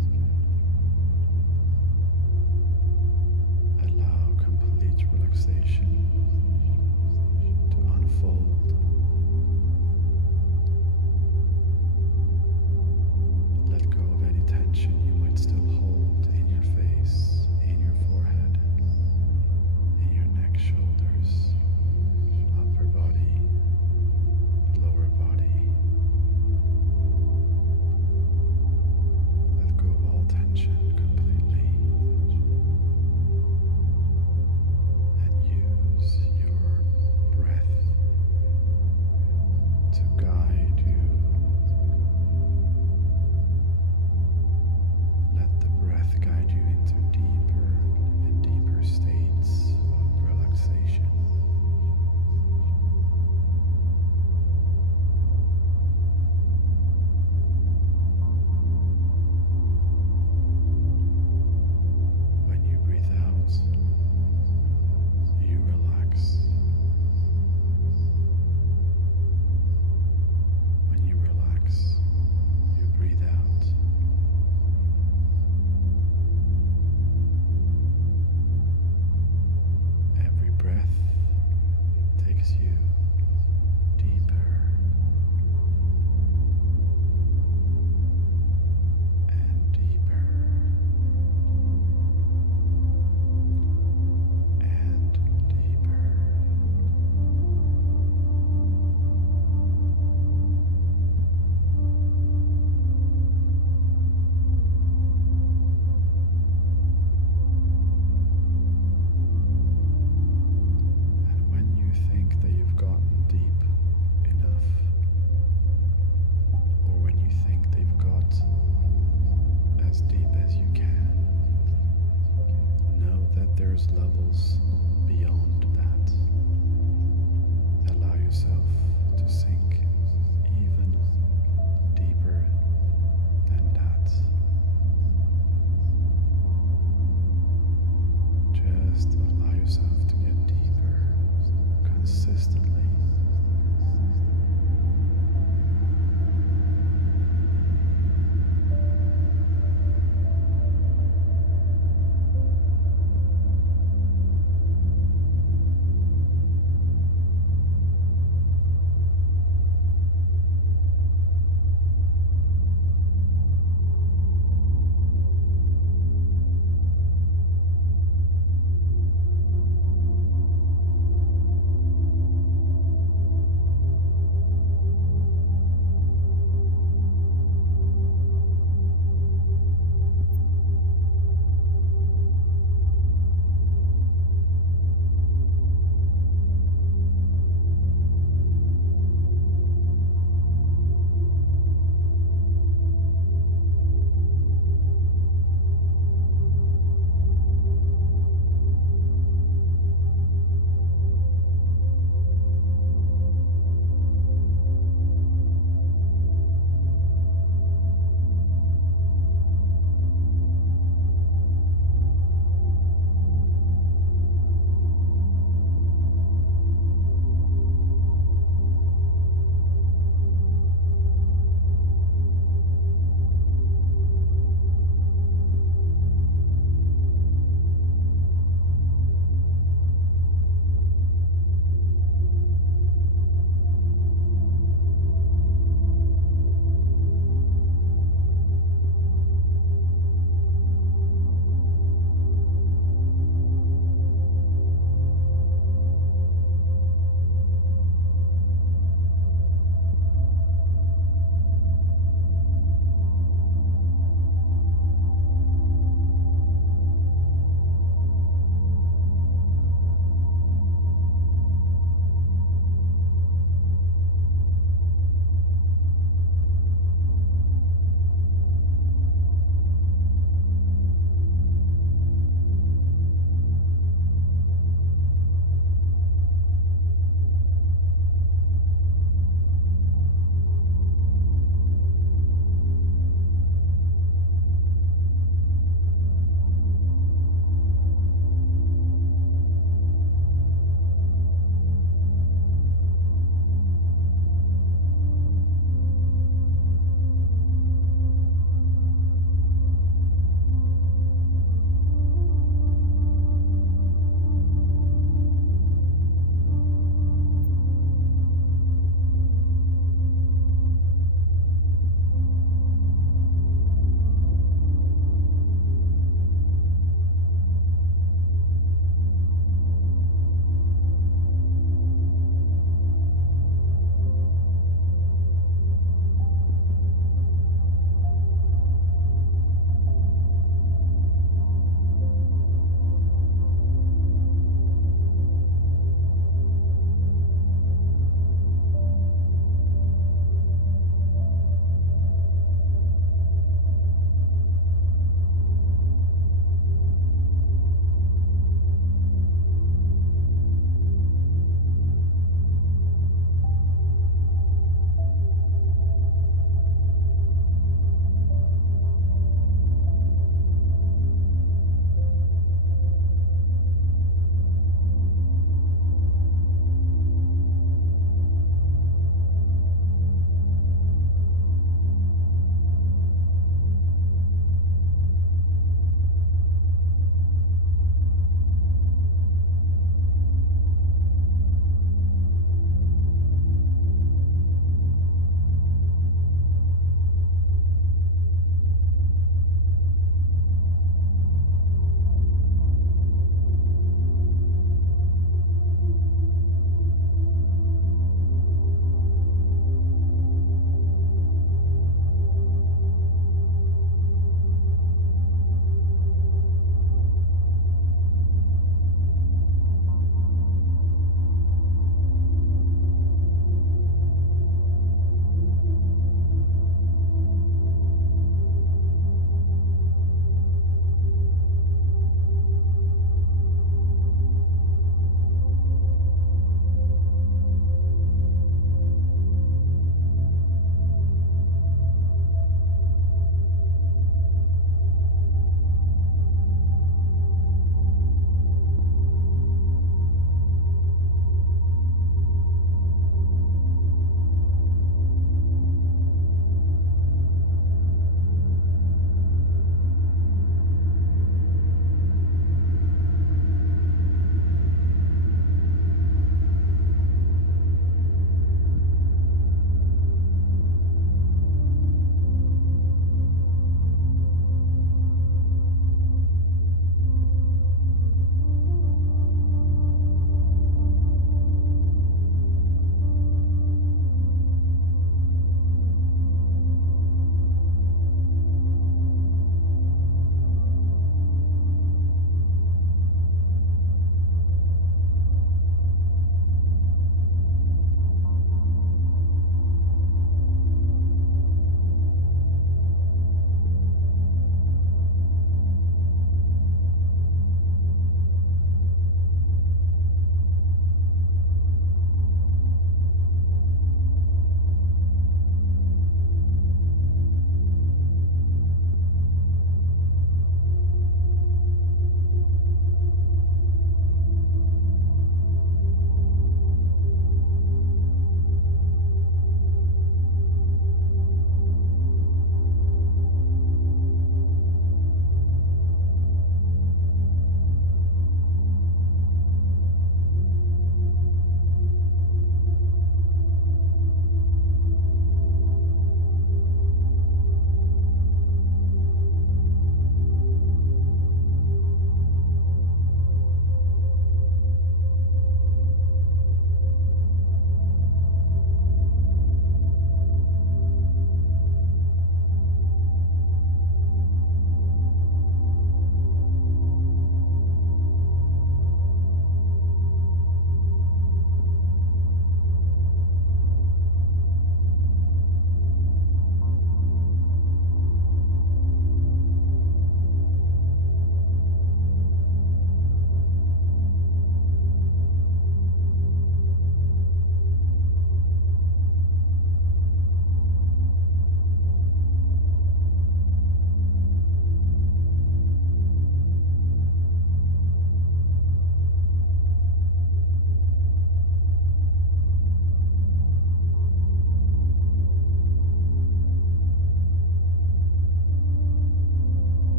Allow complete relaxation to unfold. Let go of any tension you might still hold in your face, in your forehead, in your neck, shoulders, upper body, lower body. Let go of all tension completely and use your breath to guide you. Let the breath guide you into deeper and deeper states of relaxation. When you breathe out, you relax. When you relax, you breathe out. Every breath takes you deeper and deeper and deeper. And when you think that you've gotten deep enough, or when you think they've got as deep as you can, know that there's levels beyond that. Allow yourself to sink even deeper than that. Just allow yourself to get deeper consistently.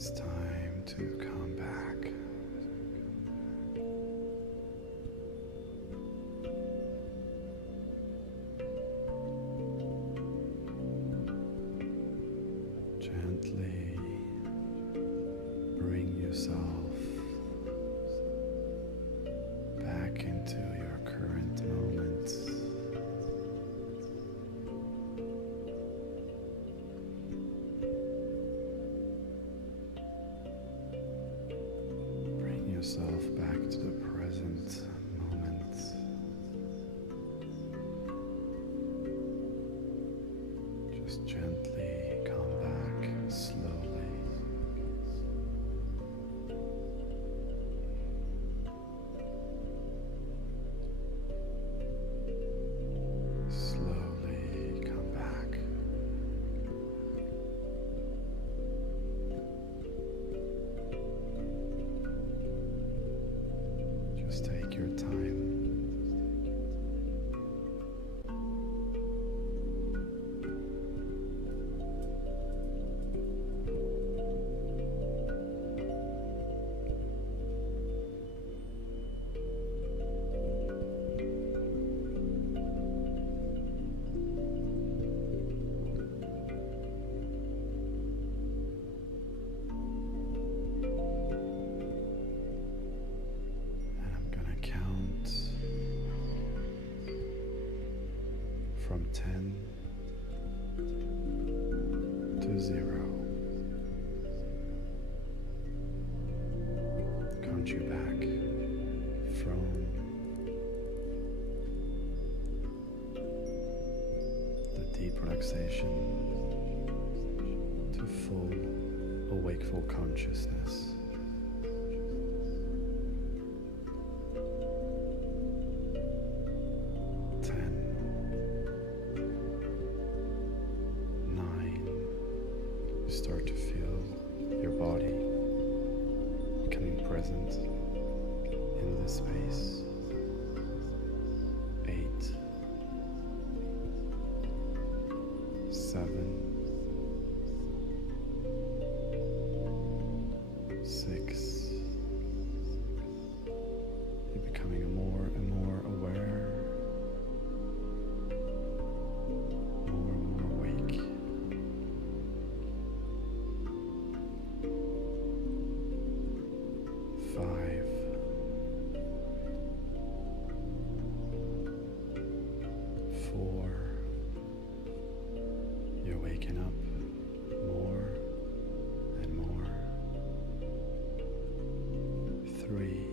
It's time to come back. Gently bring yourself back into your current moment. Bring yourself back to the present moment. Just gently come back slowly. Slowly come back. Just take your time. And I'm gonna count from 10 to 0. Count you back from the deep relaxation to full awakeful consciousness. 10, 9. You start to feel your body becoming present in this space. 8, 7, 6. You're becoming more and more aware, more and more awake. 5, 4. You're waking up more and more. 3,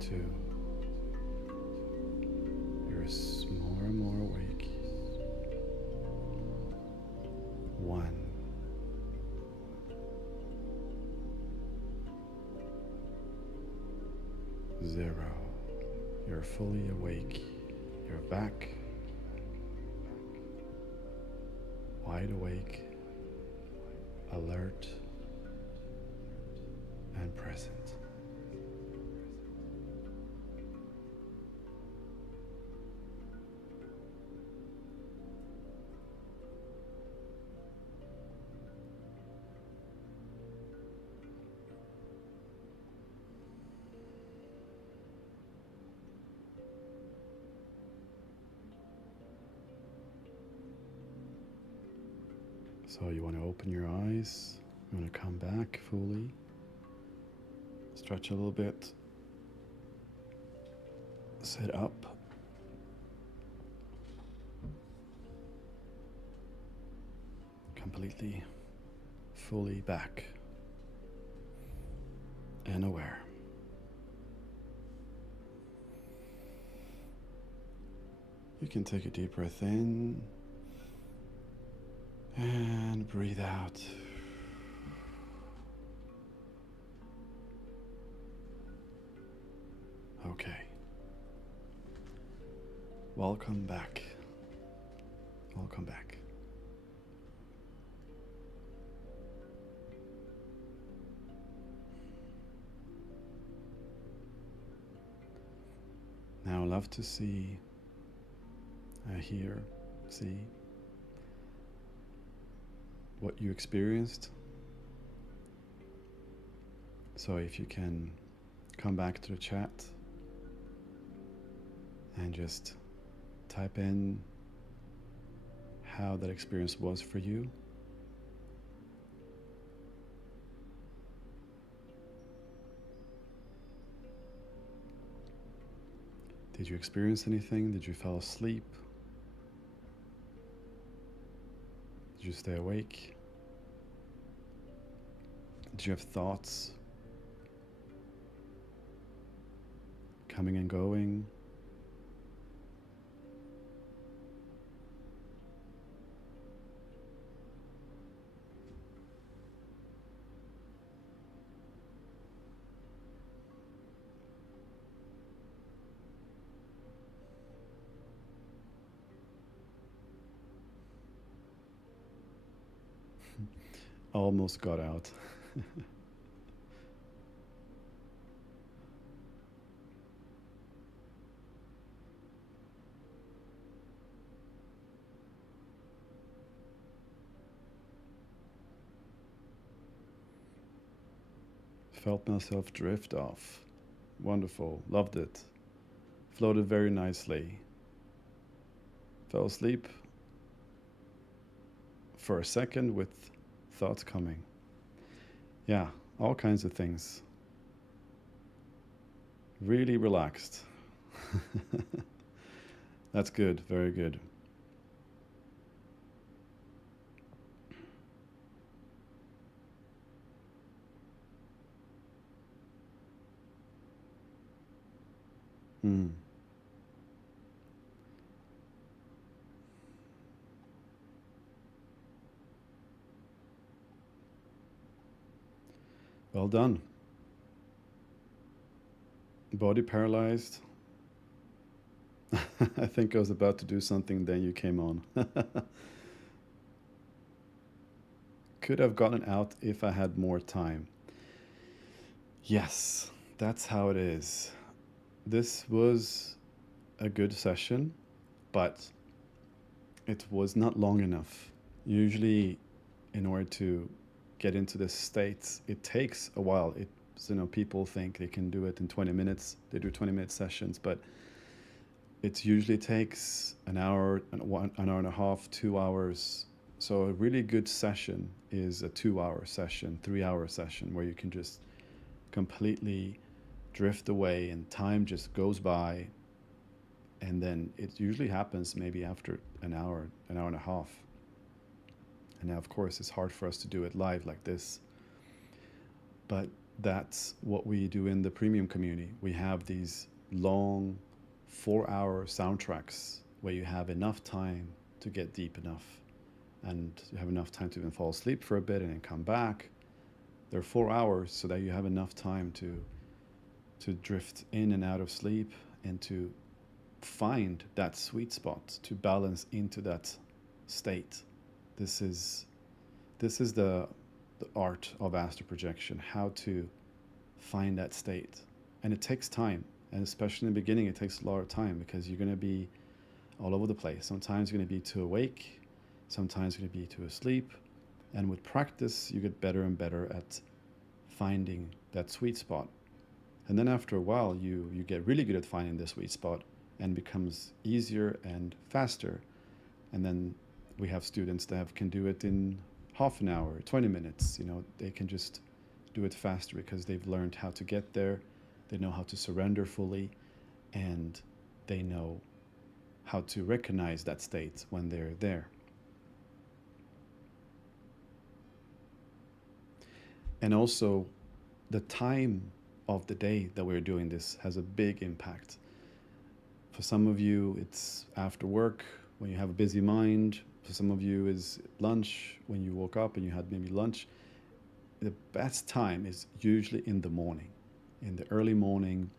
2. You're more and more awake. 1. 0. You're fully awake. You're back. Wide awake, alert, and present. So you want to open your eyes, you want to come back fully, stretch a little bit, sit up, completely, fully back and aware. You can take a deep breath in and breathe out. Okay. Welcome back. Welcome back. Now I love to see, hear, see what you experienced. So if you can come back to the chat and just type in how that experience was for you. Did you experience anything? Did you fall asleep? Did you stay awake? Did you have thoughts coming and going? Almost got out. Felt myself drift off. Wonderful. Loved it. Floated very nicely. Fell asleep for a second with thoughts coming. Yeah, all kinds of things. Really relaxed. That's good. Very good. Hmm. Well done. Body paralyzed. I think I was about to do something, then you came on. Could have gotten out if I had more time. Yes, that's how it is. This was a good session, but it was not long enough. Usually, in order to get into this state, it takes a while. People think they can do it in 20 minutes. They do 20-minute sessions, but it usually takes an hour, an hour and a half, 2 hours. So a really good session is a 2 hour session, 3 hour session where you can just completely drift away and time just goes by. And then it usually happens maybe after an hour and a half. And now, of course, it's hard for us to do it live like this. But that's what we do in the premium community. We have these long 4 hour soundtracks where you have enough time to get deep enough and you have enough time to even fall asleep for a bit and then come back. They're 4 hours so that you have enough time to drift in and out of sleep and to find that sweet spot, to balance into that state. This is the art of astral projection, how to find that state. And it takes time. And especially in the beginning, it takes a lot of time because you're going to be all over the place. Sometimes you're going to be too awake. Sometimes you're going to be too asleep. And with practice, you get better and better at finding that sweet spot. And then after a while, you get really good at finding the sweet spot and becomes easier and faster. And then we have students that can do it in half an hour, 20 minutes. They can just do it faster because they've learned how to get there. They know how to surrender fully, and they know how to recognize that state when they're there. And also, the time of the day that we're doing this has a big impact. For some of you, it's after work when you have a busy mind. For some of you, is lunch when you woke up and you had maybe lunch. The best time is usually in the morning. In the early morning,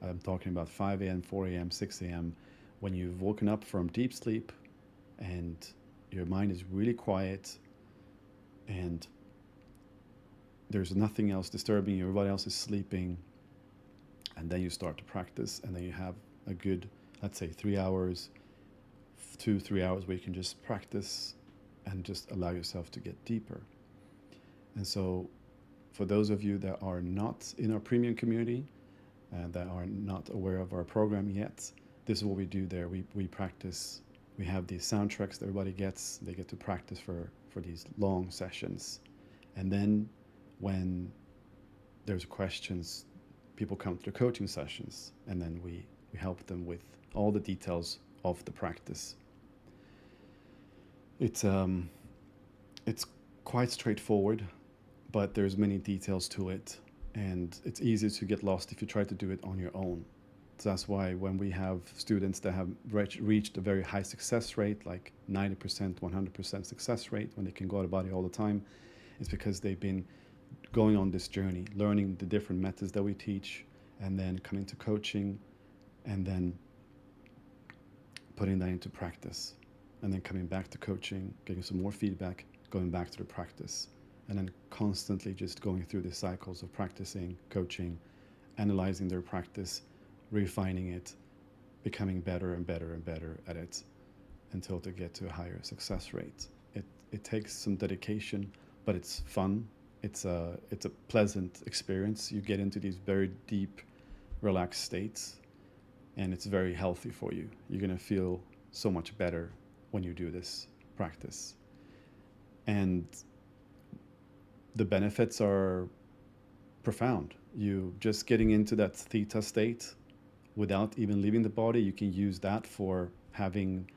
I'm talking about 5 a.m., 4 a.m., 6 a.m., when you've woken up from deep sleep and your mind is really quiet and there's nothing else disturbing you, everybody else is sleeping, and then you start to practice, and then you have a good, let's say 3 hours, 2-3 hours where you can just practice and just allow yourself to get deeper. And so for those of you that are not in our premium community and that are not aware of our program yet, this is what we do there. We practice. We have these soundtracks that everybody gets. They get to practice for these long sessions. And then when there's questions, people come to the coaching sessions, and then we help them with all the details of the practice. It's quite straightforward, but there's many details to it, and it's easy to get lost if you try to do it on your own. So that's why when we have students that have reached a very high success rate, like 90%, 100% success rate, when they can go out of body all the time, it's because they've been going on this journey, learning the different methods that we teach, and then coming to coaching, and then putting that into practice, and then coming back to coaching, getting some more feedback, going back to the practice, and then constantly just going through the cycles of practicing, coaching, analyzing their practice, refining it, becoming better and better and better at it until they get to a higher success rate. It takes some dedication, but it's fun. It's a pleasant experience. You get into these very deep, relaxed states, and it's very healthy for you. You're going to feel so much better when you do this practice. And the benefits are profound. You just getting into that theta state without even leaving the body, you can use that for having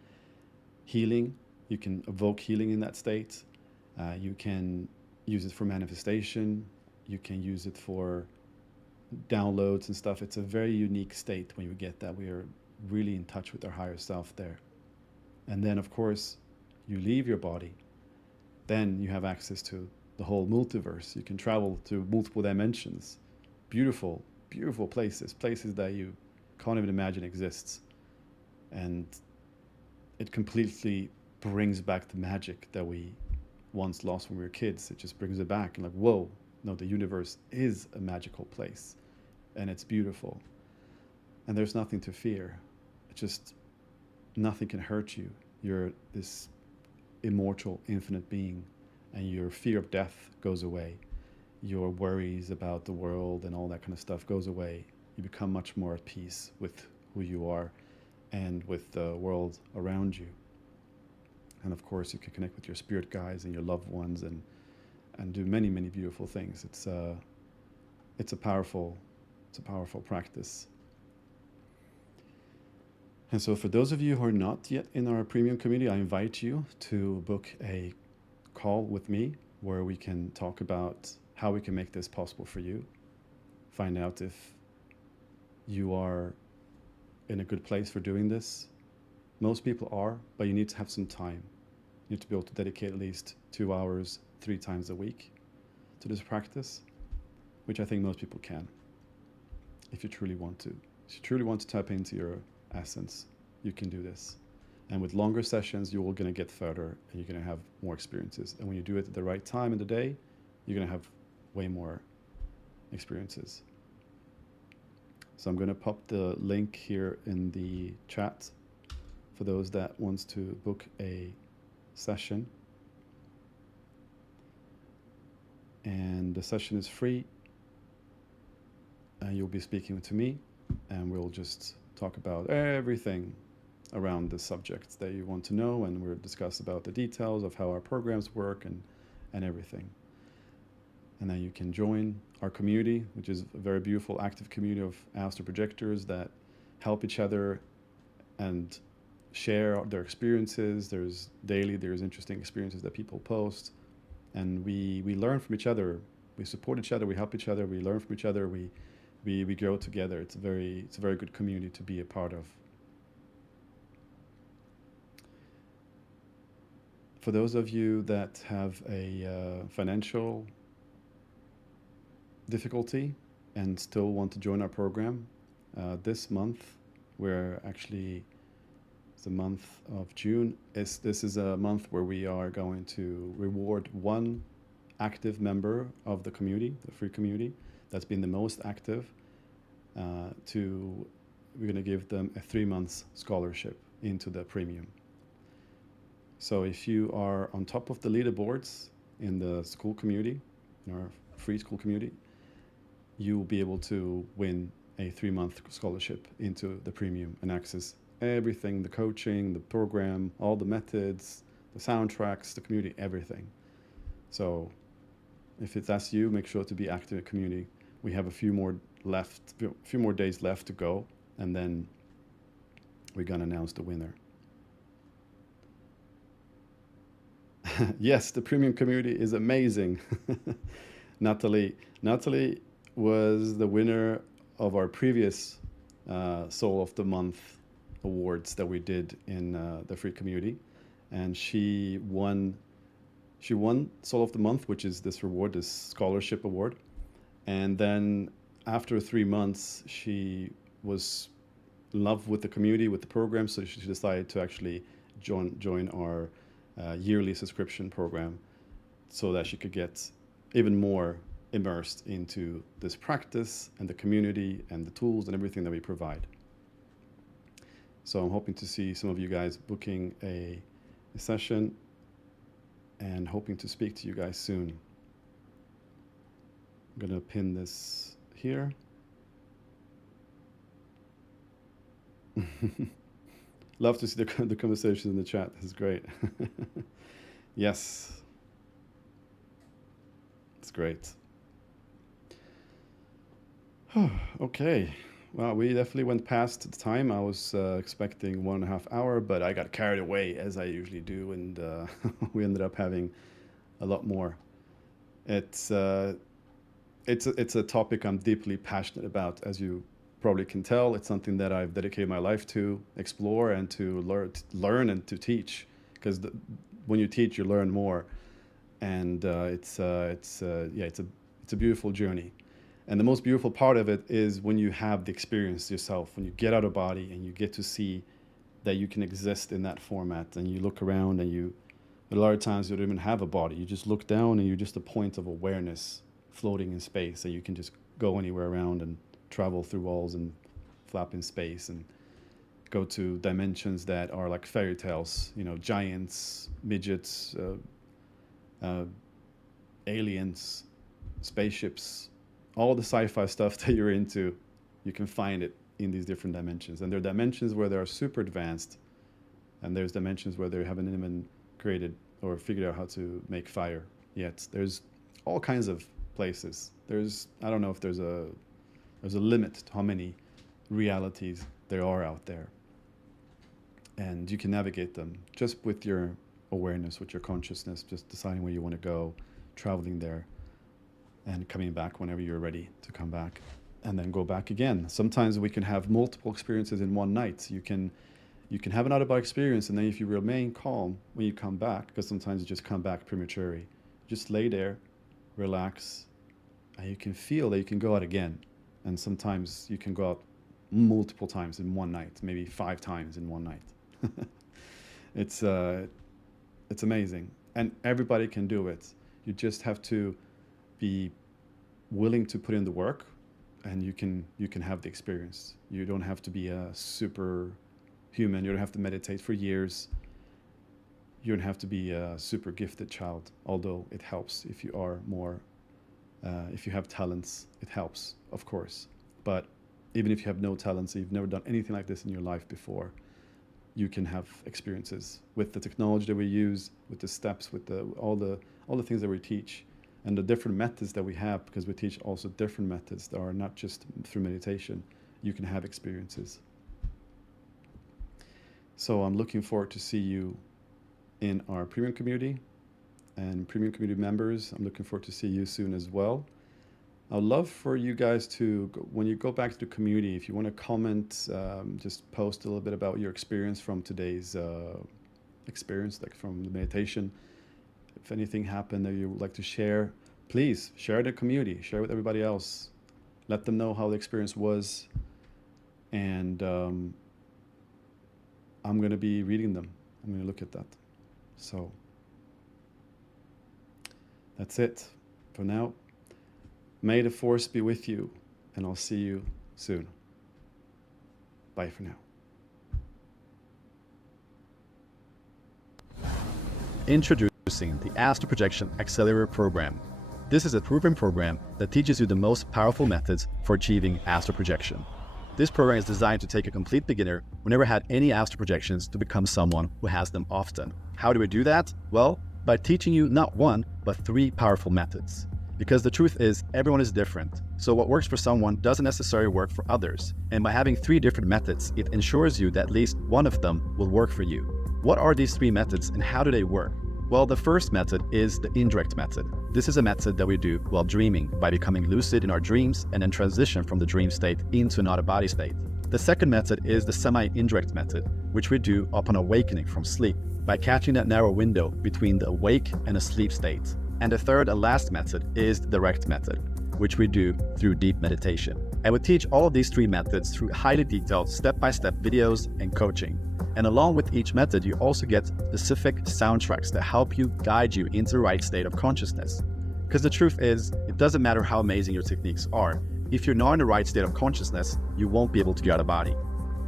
healing. You can evoke healing in that state. You can use it for manifestation. You can use it for downloads and stuff. It's a very unique state when you get that. We are really in touch with our higher self there. And then, of course, you leave your body. Then you have access to the whole multiverse. You can travel to multiple dimensions. Beautiful, beautiful places that you can't even imagine exists. And it completely brings back the magic that we once lost when we were kids. It just brings it back and like, whoa, no, the universe is a magical place and it's beautiful. And there's nothing to fear. It's just nothing can hurt you. You're this immortal, infinite being, and your fear of death goes away. Your worries about the world and all that kind of stuff goes away. You become much more at peace with who you are and with the world around you. And of course, you can connect with your spirit guides and your loved ones and do many, many beautiful things. It's a powerful practice. And so for those of you who are not yet in our premium community, I invite you to book a call with me where we can talk about how we can make this possible for you. Find out if you are in a good place for doing this. Most people are, but you need to have some time. You need to be able to dedicate at least 2 hours, 3 times a week to this practice, which I think most people can, if you truly want to. If you truly want to tap into your essence, you can do this. And with longer sessions, you're going to get further and you're going to have more experiences. And when you do it at the right time in the day, you're going to have way more experiences. So I'm going to pop the link here in the chat for those that wants to book a session. And the session is free. You'll be speaking to me, and we'll just talk about everything around the subjects that you want to know, and we'll discuss about the details of how our programs work and everything. And then you can join our community, which is a very beautiful, active community of astral projectors that help each other and share their experiences. There's interesting experiences that people post, and we learn from each other. We support each other. We help each other. We learn from each other. We grow together. It's a very good community to be a part of. For those of you that have a financial difficulty and still want to join our program, this month, the month of June, this is a month where we are going to reward one active member of the community, the free community, that's been the most active. We're going to give them a 3 months scholarship into the premium. So if you are on top of the leaderboards in the school community, in our free school community, you will be able to win a 3-month scholarship into the premium and access everything, the coaching, the program, all the methods, the soundtracks, the community, everything. So if that's you, make sure to be active in the community. We have a few more days left to go, and then we're gonna announce the winner. Yes, the premium community is amazing. Natalie was the winner of our previous Soul of the Month awards that we did in the free community, and she won Soul of the Month, which is this reward, this scholarship award. And then after 3 months, she was in love with the community, with the program, so she decided to actually join our yearly subscription program so that she could get even more immersed into this practice and the community and the tools and everything that we provide. So I'm hoping to see some of you guys booking a session and hoping to speak to you guys soon. I'm going to pin this here. Love to see the conversations in the chat. This is great. Yes. It's great. Okay. Well, we definitely went past the time. I was expecting 1.5 hours, but I got carried away as I usually do, and we ended up having a lot more. It's a topic I'm deeply passionate about, as you probably can tell. It's something that I've dedicated my life to explore and to learn and to teach, because when you teach, you learn more, and it's a beautiful journey. And the most beautiful part of it is when you have the experience yourself, when you get out of body and you get to see that you can exist in that format, and you look around and a lot of times you don't even have a body. You just look down and you're just a point of awareness floating in space, and you can just go anywhere around and travel through walls and flap in space and go to dimensions that are like fairy tales, giants, midgets, aliens, spaceships, all the sci-fi stuff that you're into. You can find it in these different dimensions. And there are dimensions where they are super advanced, and there's dimensions where they haven't even created or figured out how to make fire yet. There's all kinds of places. I don't know if there's a limit to how many realities there are out there. And you can navigate them just with your awareness, with your consciousness, just deciding where you want to go, traveling there, and coming back whenever you're ready to come back, and then go back again. Sometimes we can have multiple experiences in one night. You can have an out-of-body experience, and then if you remain calm when you come back, because sometimes you just come back prematurely, just lay there, relax, and you can feel that you can go out again. And sometimes you can go out multiple times in one night, maybe 5 times in one night. It's amazing, and everybody can do it. You just have to be willing to put in the work, and you can have the experience. You don't have to be a super human. You don't have to meditate for years. You don't have to be a super gifted child, although it helps if you are more, if you have talents, it helps, of course. But even if you have no talents, you've never done anything like this in your life before, you can have experiences with the technology that we use, with the steps, with all the things that we teach, and the different methods that we have, because we teach also different methods that are not just through meditation. You can have experiences. So I'm looking forward to see you in our premium community, and premium community members, I'm looking forward to see you soon as well. I'd love for you guys to, when you go back to the community, if you want to comment, just post a little bit about your experience from today's experience, like from the meditation. If anything happened that you would like to share, please share the community, share with everybody else. Let them know how the experience was. And I'm going to be reading them. I'm going to look at that. So that's it for now. May the force be with you, and I'll see you soon. Bye for now. Introducing the Astral Projection Accelerator Program. This is a proven program that teaches you the most powerful methods for achieving astral projection. This program is designed to take a complete beginner who never had any astral projections to become someone who has them often. How do we do that? Well, by teaching you not one, but 3 powerful methods. Because the truth is, everyone is different. So what works for someone doesn't necessarily work for others. And by having 3 different methods, it ensures you that at least one of them will work for you. What are these 3 methods and how do they work? Well, the first method is the indirect method. This is a method that we do while dreaming by becoming lucid in our dreams and then transition from the dream state into an out-of-body state. The second method is the semi-indirect method, which we do upon awakening from sleep by catching that narrow window between the awake and a sleep state. And the third and last method is the direct method, which we do through deep meditation. And we teach all of these 3 methods through highly detailed step-by-step videos and coaching. And along with each method, you also get specific soundtracks that help you guide you into the right state of consciousness. Because the truth is, it doesn't matter how amazing your techniques are. If you're not in the right state of consciousness, you won't be able to get out of body.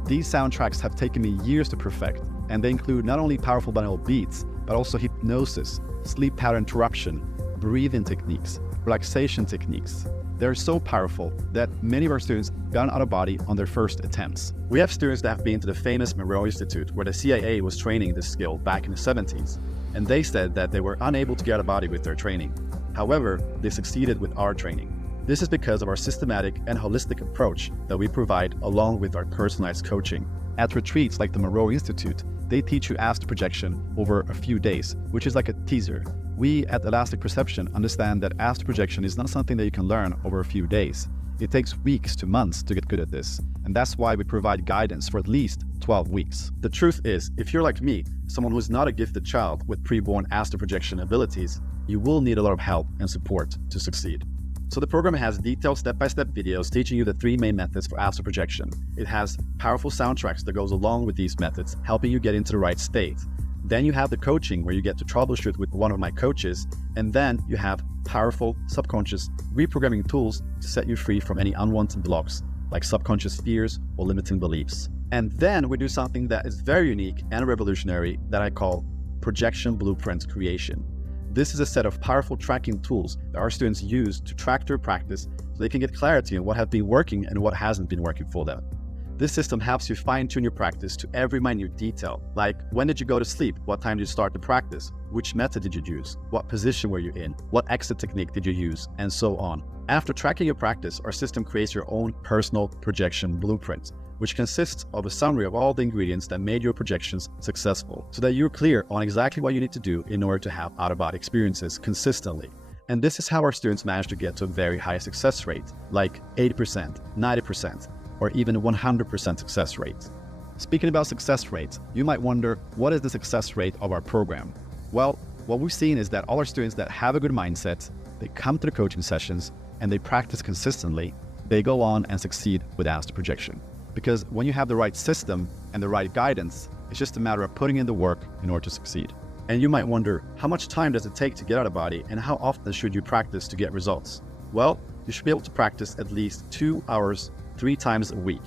These soundtracks have taken me years to perfect, and they include not only powerful binaural beats, but also hypnosis, sleep pattern interruption, breathing techniques, relaxation techniques. They're so powerful that many of our students got out of body on their first attempts. We have students that have been to the famous Monroe Institute where the CIA was training this skill back in the 70s, and they said that they were unable to get out of body with their training. However, they succeeded with our training. This is because of our systematic and holistic approach that we provide along with our personalized coaching. At retreats like the Monroe Institute, they teach you astral projection over a few days, which is like a teaser. We at Elastic Perception understand that astral projection is not something that you can learn over a few days. It takes weeks to months to get good at this, and that's why we provide guidance for at least 12 weeks. The truth is, if you're like me, someone who is not a gifted child with pre-born astral projection abilities, you will need a lot of help and support to succeed. So the program has detailed step-by-step videos teaching you the 3 main methods for astral projection. It has powerful soundtracks that goes along with these methods, helping you get into the right state. Then you have the coaching where you get to troubleshoot with one of my coaches, and then you have powerful subconscious reprogramming tools to set you free from any unwanted blocks like subconscious fears or limiting beliefs. And then we do something that is very unique and revolutionary that I call projection blueprint creation. This is a set of powerful tracking tools that our students use to track their practice so they can get clarity on what has been working and what hasn't been working for them. This system helps you fine-tune your practice to every minute detail, like when did you go to sleep, what time did you start the practice, which method did you use, what position were you in, what exit technique did you use, and so on. After tracking your practice, our system creates your own personal projection blueprint, which consists of a summary of all the ingredients that made your projections successful, so that you're clear on exactly what you need to do in order to have out-of-body experiences consistently. And this is how our students manage to get to a very high success rate, like 80%, 90%, or even 100% success rate. Speaking about success rates, you might wonder, what is the success rate of our program? Well, what we've seen is that all our students that have a good mindset, they come to the coaching sessions, and they practice consistently, they go on and succeed with astral projection. Because when you have the right system and the right guidance, it's just a matter of putting in the work in order to succeed. And you might wonder, how much time does it take to get out of body and how often should you practice to get results? Well, you should be able to practice at least 2 hours, 3 times a week.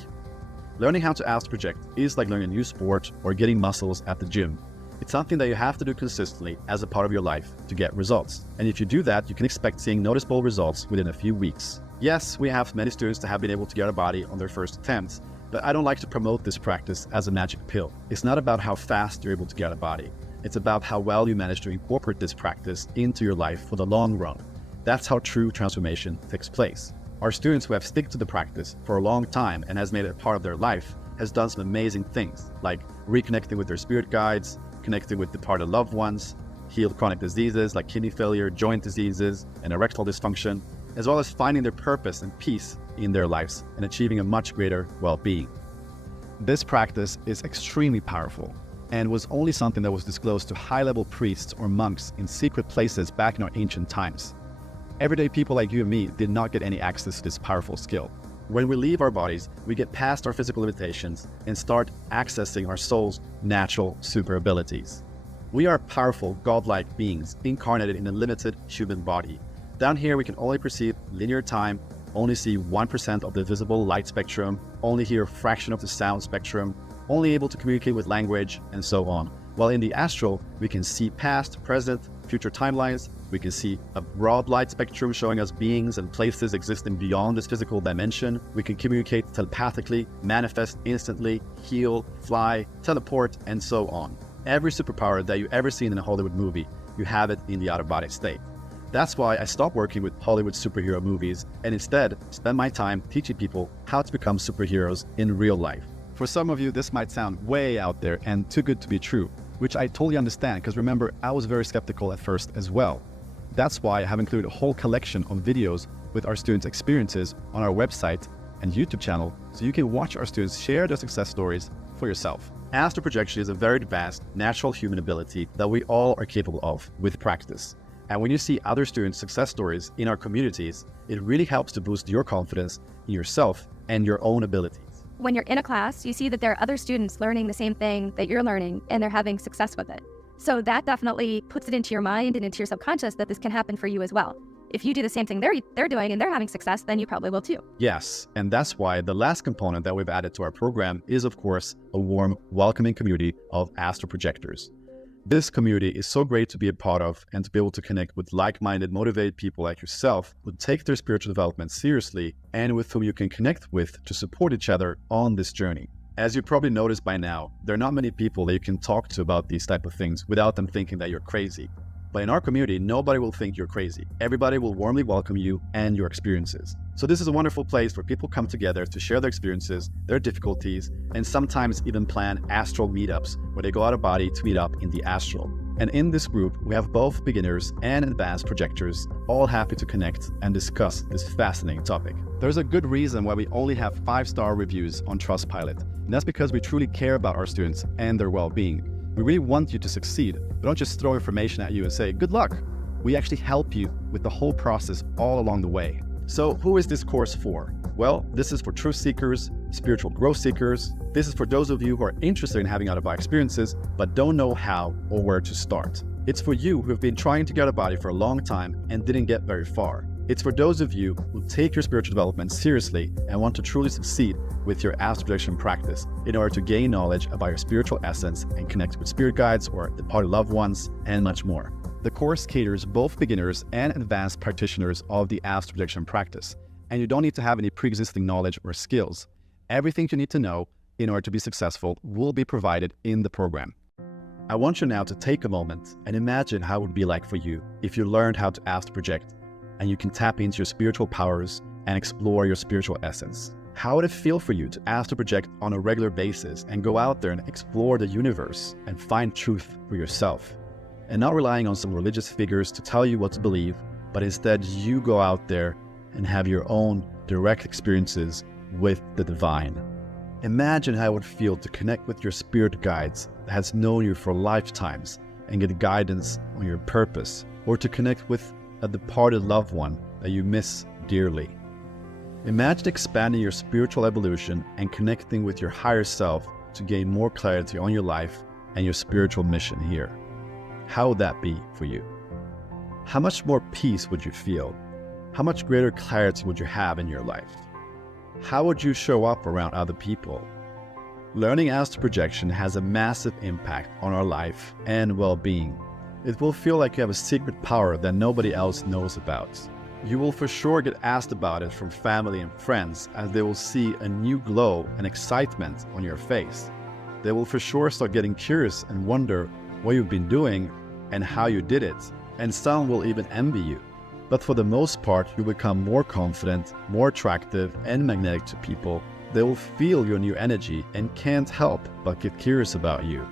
Learning how to astral project is like learning a new sport or getting muscles at the gym. It's something that you have to do consistently as a part of your life to get results. And if you do that, you can expect seeing noticeable results within a few weeks. Yes, we have many students that have been able to get out of body on their first attempts, but I don't like to promote this practice as a magic pill. It's not about how fast you're able to get out of body. It's about how well you manage to incorporate this practice into your life for the long run. That's how true transformation takes place. Our students who have stuck to the practice for a long time and has made it a part of their life has done some amazing things, like reconnecting with their spirit guides, connecting with departed loved ones, healed chronic diseases like kidney failure, joint diseases, and erectile dysfunction, as well as finding their purpose and peace in their lives and achieving a much greater well-being. This practice is extremely powerful and was only something that was disclosed to high-level priests or monks in secret places back in our ancient times. Everyday people like you and me did not get any access to this powerful skill. When we leave our bodies, we get past our physical limitations and start accessing our soul's natural super abilities. We are powerful, godlike beings incarnated in a limited human body. Down here, we can only perceive linear time, only see 1% of the visible light spectrum, only hear a fraction of the sound spectrum, only able to communicate with language, and so on. While in the astral, we can see past, present, future timelines. We can see a broad light spectrum showing us beings and places existing beyond this physical dimension. We can communicate telepathically, manifest instantly, heal, fly, teleport, and so on. Every superpower that you've ever seen in a Hollywood movie, you have it in the out-of-body state. That's why I stopped working with Hollywood superhero movies and instead spend my time teaching people how to become superheroes in real life. For some of you, this might sound way out there and too good to be true, which I totally understand, because remember, I was very skeptical at first as well. That's why I have included a whole collection of videos with our students' experiences on our website and YouTube channel, so you can watch our students share their success stories for yourself. Astral projection is a very advanced, natural human ability that we all are capable of with practice. And when you see other students' success stories in our communities, it really helps to boost your confidence in yourself and your own abilities. When you're in a class, you see that there are other students learning the same thing that you're learning, and they're having success with it. So that definitely puts it into your mind and into your subconscious that this can happen for you as well. If you do the same thing they're doing and they're having success, then you probably will too. Yes, and that's why the last component that we've added to our program is, of course, a warm, welcoming community of astral projectors. This community is so great to be a part of and to be able to connect with like-minded, motivated people like yourself who take their spiritual development seriously and with whom you can connect with to support each other on this journey. As you probably noticed by now, there are not many people that you can talk to about these type of things without them thinking that you're crazy. But in our community, nobody will think you're crazy. Everybody will warmly welcome you and your experiences. So this is a wonderful place where people come together to share their experiences, their difficulties, and sometimes even plan astral meetups where they go out of body to meet up in the astral. And in this group, we have both beginners and advanced projectors, all happy to connect and discuss this fascinating topic. There's a good reason why we only have 5-star reviews on Trustpilot, and that's because we truly care about our students and their well-being. We really want you to succeed. We don't just throw information at you and say, good luck. We actually help you with the whole process all along the way. So who is this course for? Well, this is for truth seekers, spiritual growth seekers. This is for those of you who are interested in having out-of-body experiences, but don't know how or where to start. It's for you who have been trying to get out of body for a long time and didn't get very far. It's for those of you who take your spiritual development seriously and want to truly succeed with your astral projection practice in order to gain knowledge about your spiritual essence and connect with spirit guides or departed loved ones and much more. The course caters both beginners and advanced practitioners of the astral projection practice, and you don't need to have any pre-existing knowledge or skills. Everything you need to know in order to be successful will be provided in the program. I want you now to take a moment and imagine how it would be like for you if you learned how to astral project and you can tap into your spiritual powers and explore your spiritual essence. How would it feel for you to astral project on a regular basis and go out there and explore the universe and find truth for yourself? And not relying on some religious figures to tell you what to believe, but instead you go out there and have your own direct experiences with the divine. Imagine how it would feel to connect with your spirit guides that has known you for lifetimes and get guidance on your purpose, or to connect with a departed loved one that you miss dearly. Imagine expanding your spiritual evolution and connecting with your higher self to gain more clarity on your life and your spiritual mission here. How would that be for you? How much more peace would you feel? How much greater clarity would you have in your life? How would you show up around other people? Learning astral projection has a massive impact on our life and well-being. It will feel like you have a secret power that nobody else knows about. You will for sure get asked about it from family and friends, as they will see a new glow and excitement on your face. They will for sure start getting curious and wonder what you've been doing and how you did it, and some will even envy you. But for the most part, you become more confident, more attractive and magnetic to people. They will feel your new energy and can't help but get curious about you.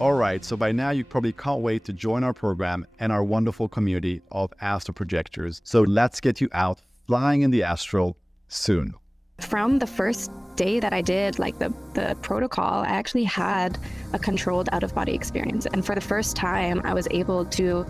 Alright, so by now you probably can't wait to join our program and our wonderful community of astral projectors. So let's get you out flying in the astral soon. From the first day that I did like the protocol, I actually had a controlled out-of-body experience. And for the first time, I was able to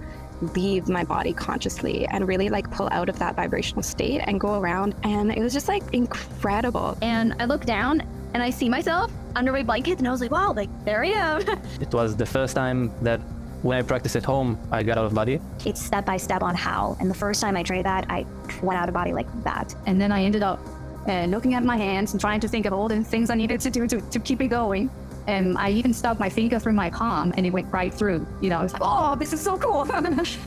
leave my body consciously and really like pull out of that vibrational state and go around. And it was just like incredible. And I look down and I see myself under my blanket and I was like, wow, like there I am. It was the first time that when I practiced at home, I got out of body. It's step by step on how. And the first time I tried that, I went out of body like that. And then I ended up looking at my hands and trying to think of all the things I needed to do to keep it going. And I even stuck my finger through my palm and it went right through. You know, it's like, oh, this is so cool.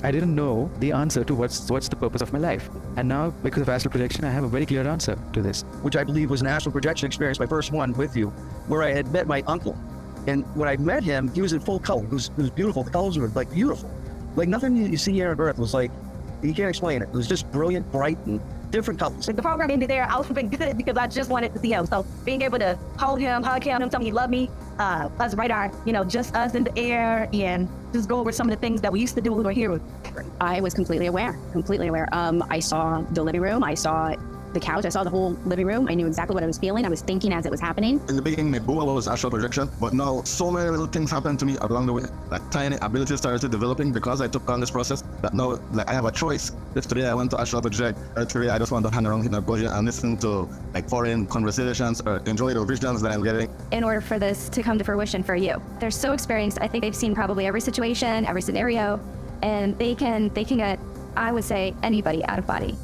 I didn't know the answer to what's the purpose of my life. And now, because of astral projection, I have a very clear answer to this. Which I believe was an astral projection experience, my first one with you, where I had met my uncle. And when I met him, he was in full color. It was beautiful. The colors were like beautiful. Like nothing you see here on Earth was like, you can't explain it. It was just brilliant, bright, and different colors. The program ended there. I was feeling good because I just wanted to see him. So being able to hold him, hug him, tell me he loved me, us write our, just us in the air and just go over some of the things that we used to do when we were here. I was completely aware. I saw the living room. I saw the couch. I saw the whole living room. I knew exactly what I was feeling. I was thinking as it was happening. In the beginning, my goal was astral projection, but now so many little things happened to me along the way. Like tiny abilities started developing because I took on this process. That now, like I have a choice. If today I want to astral project, or today I just want to hang around in a budget and listen to like foreign conversations or enjoy the visions that I'm getting. In order for this to come to fruition for you, they're so experienced. I think they've seen probably every situation, every scenario, and they can get, I would say, anybody out of body.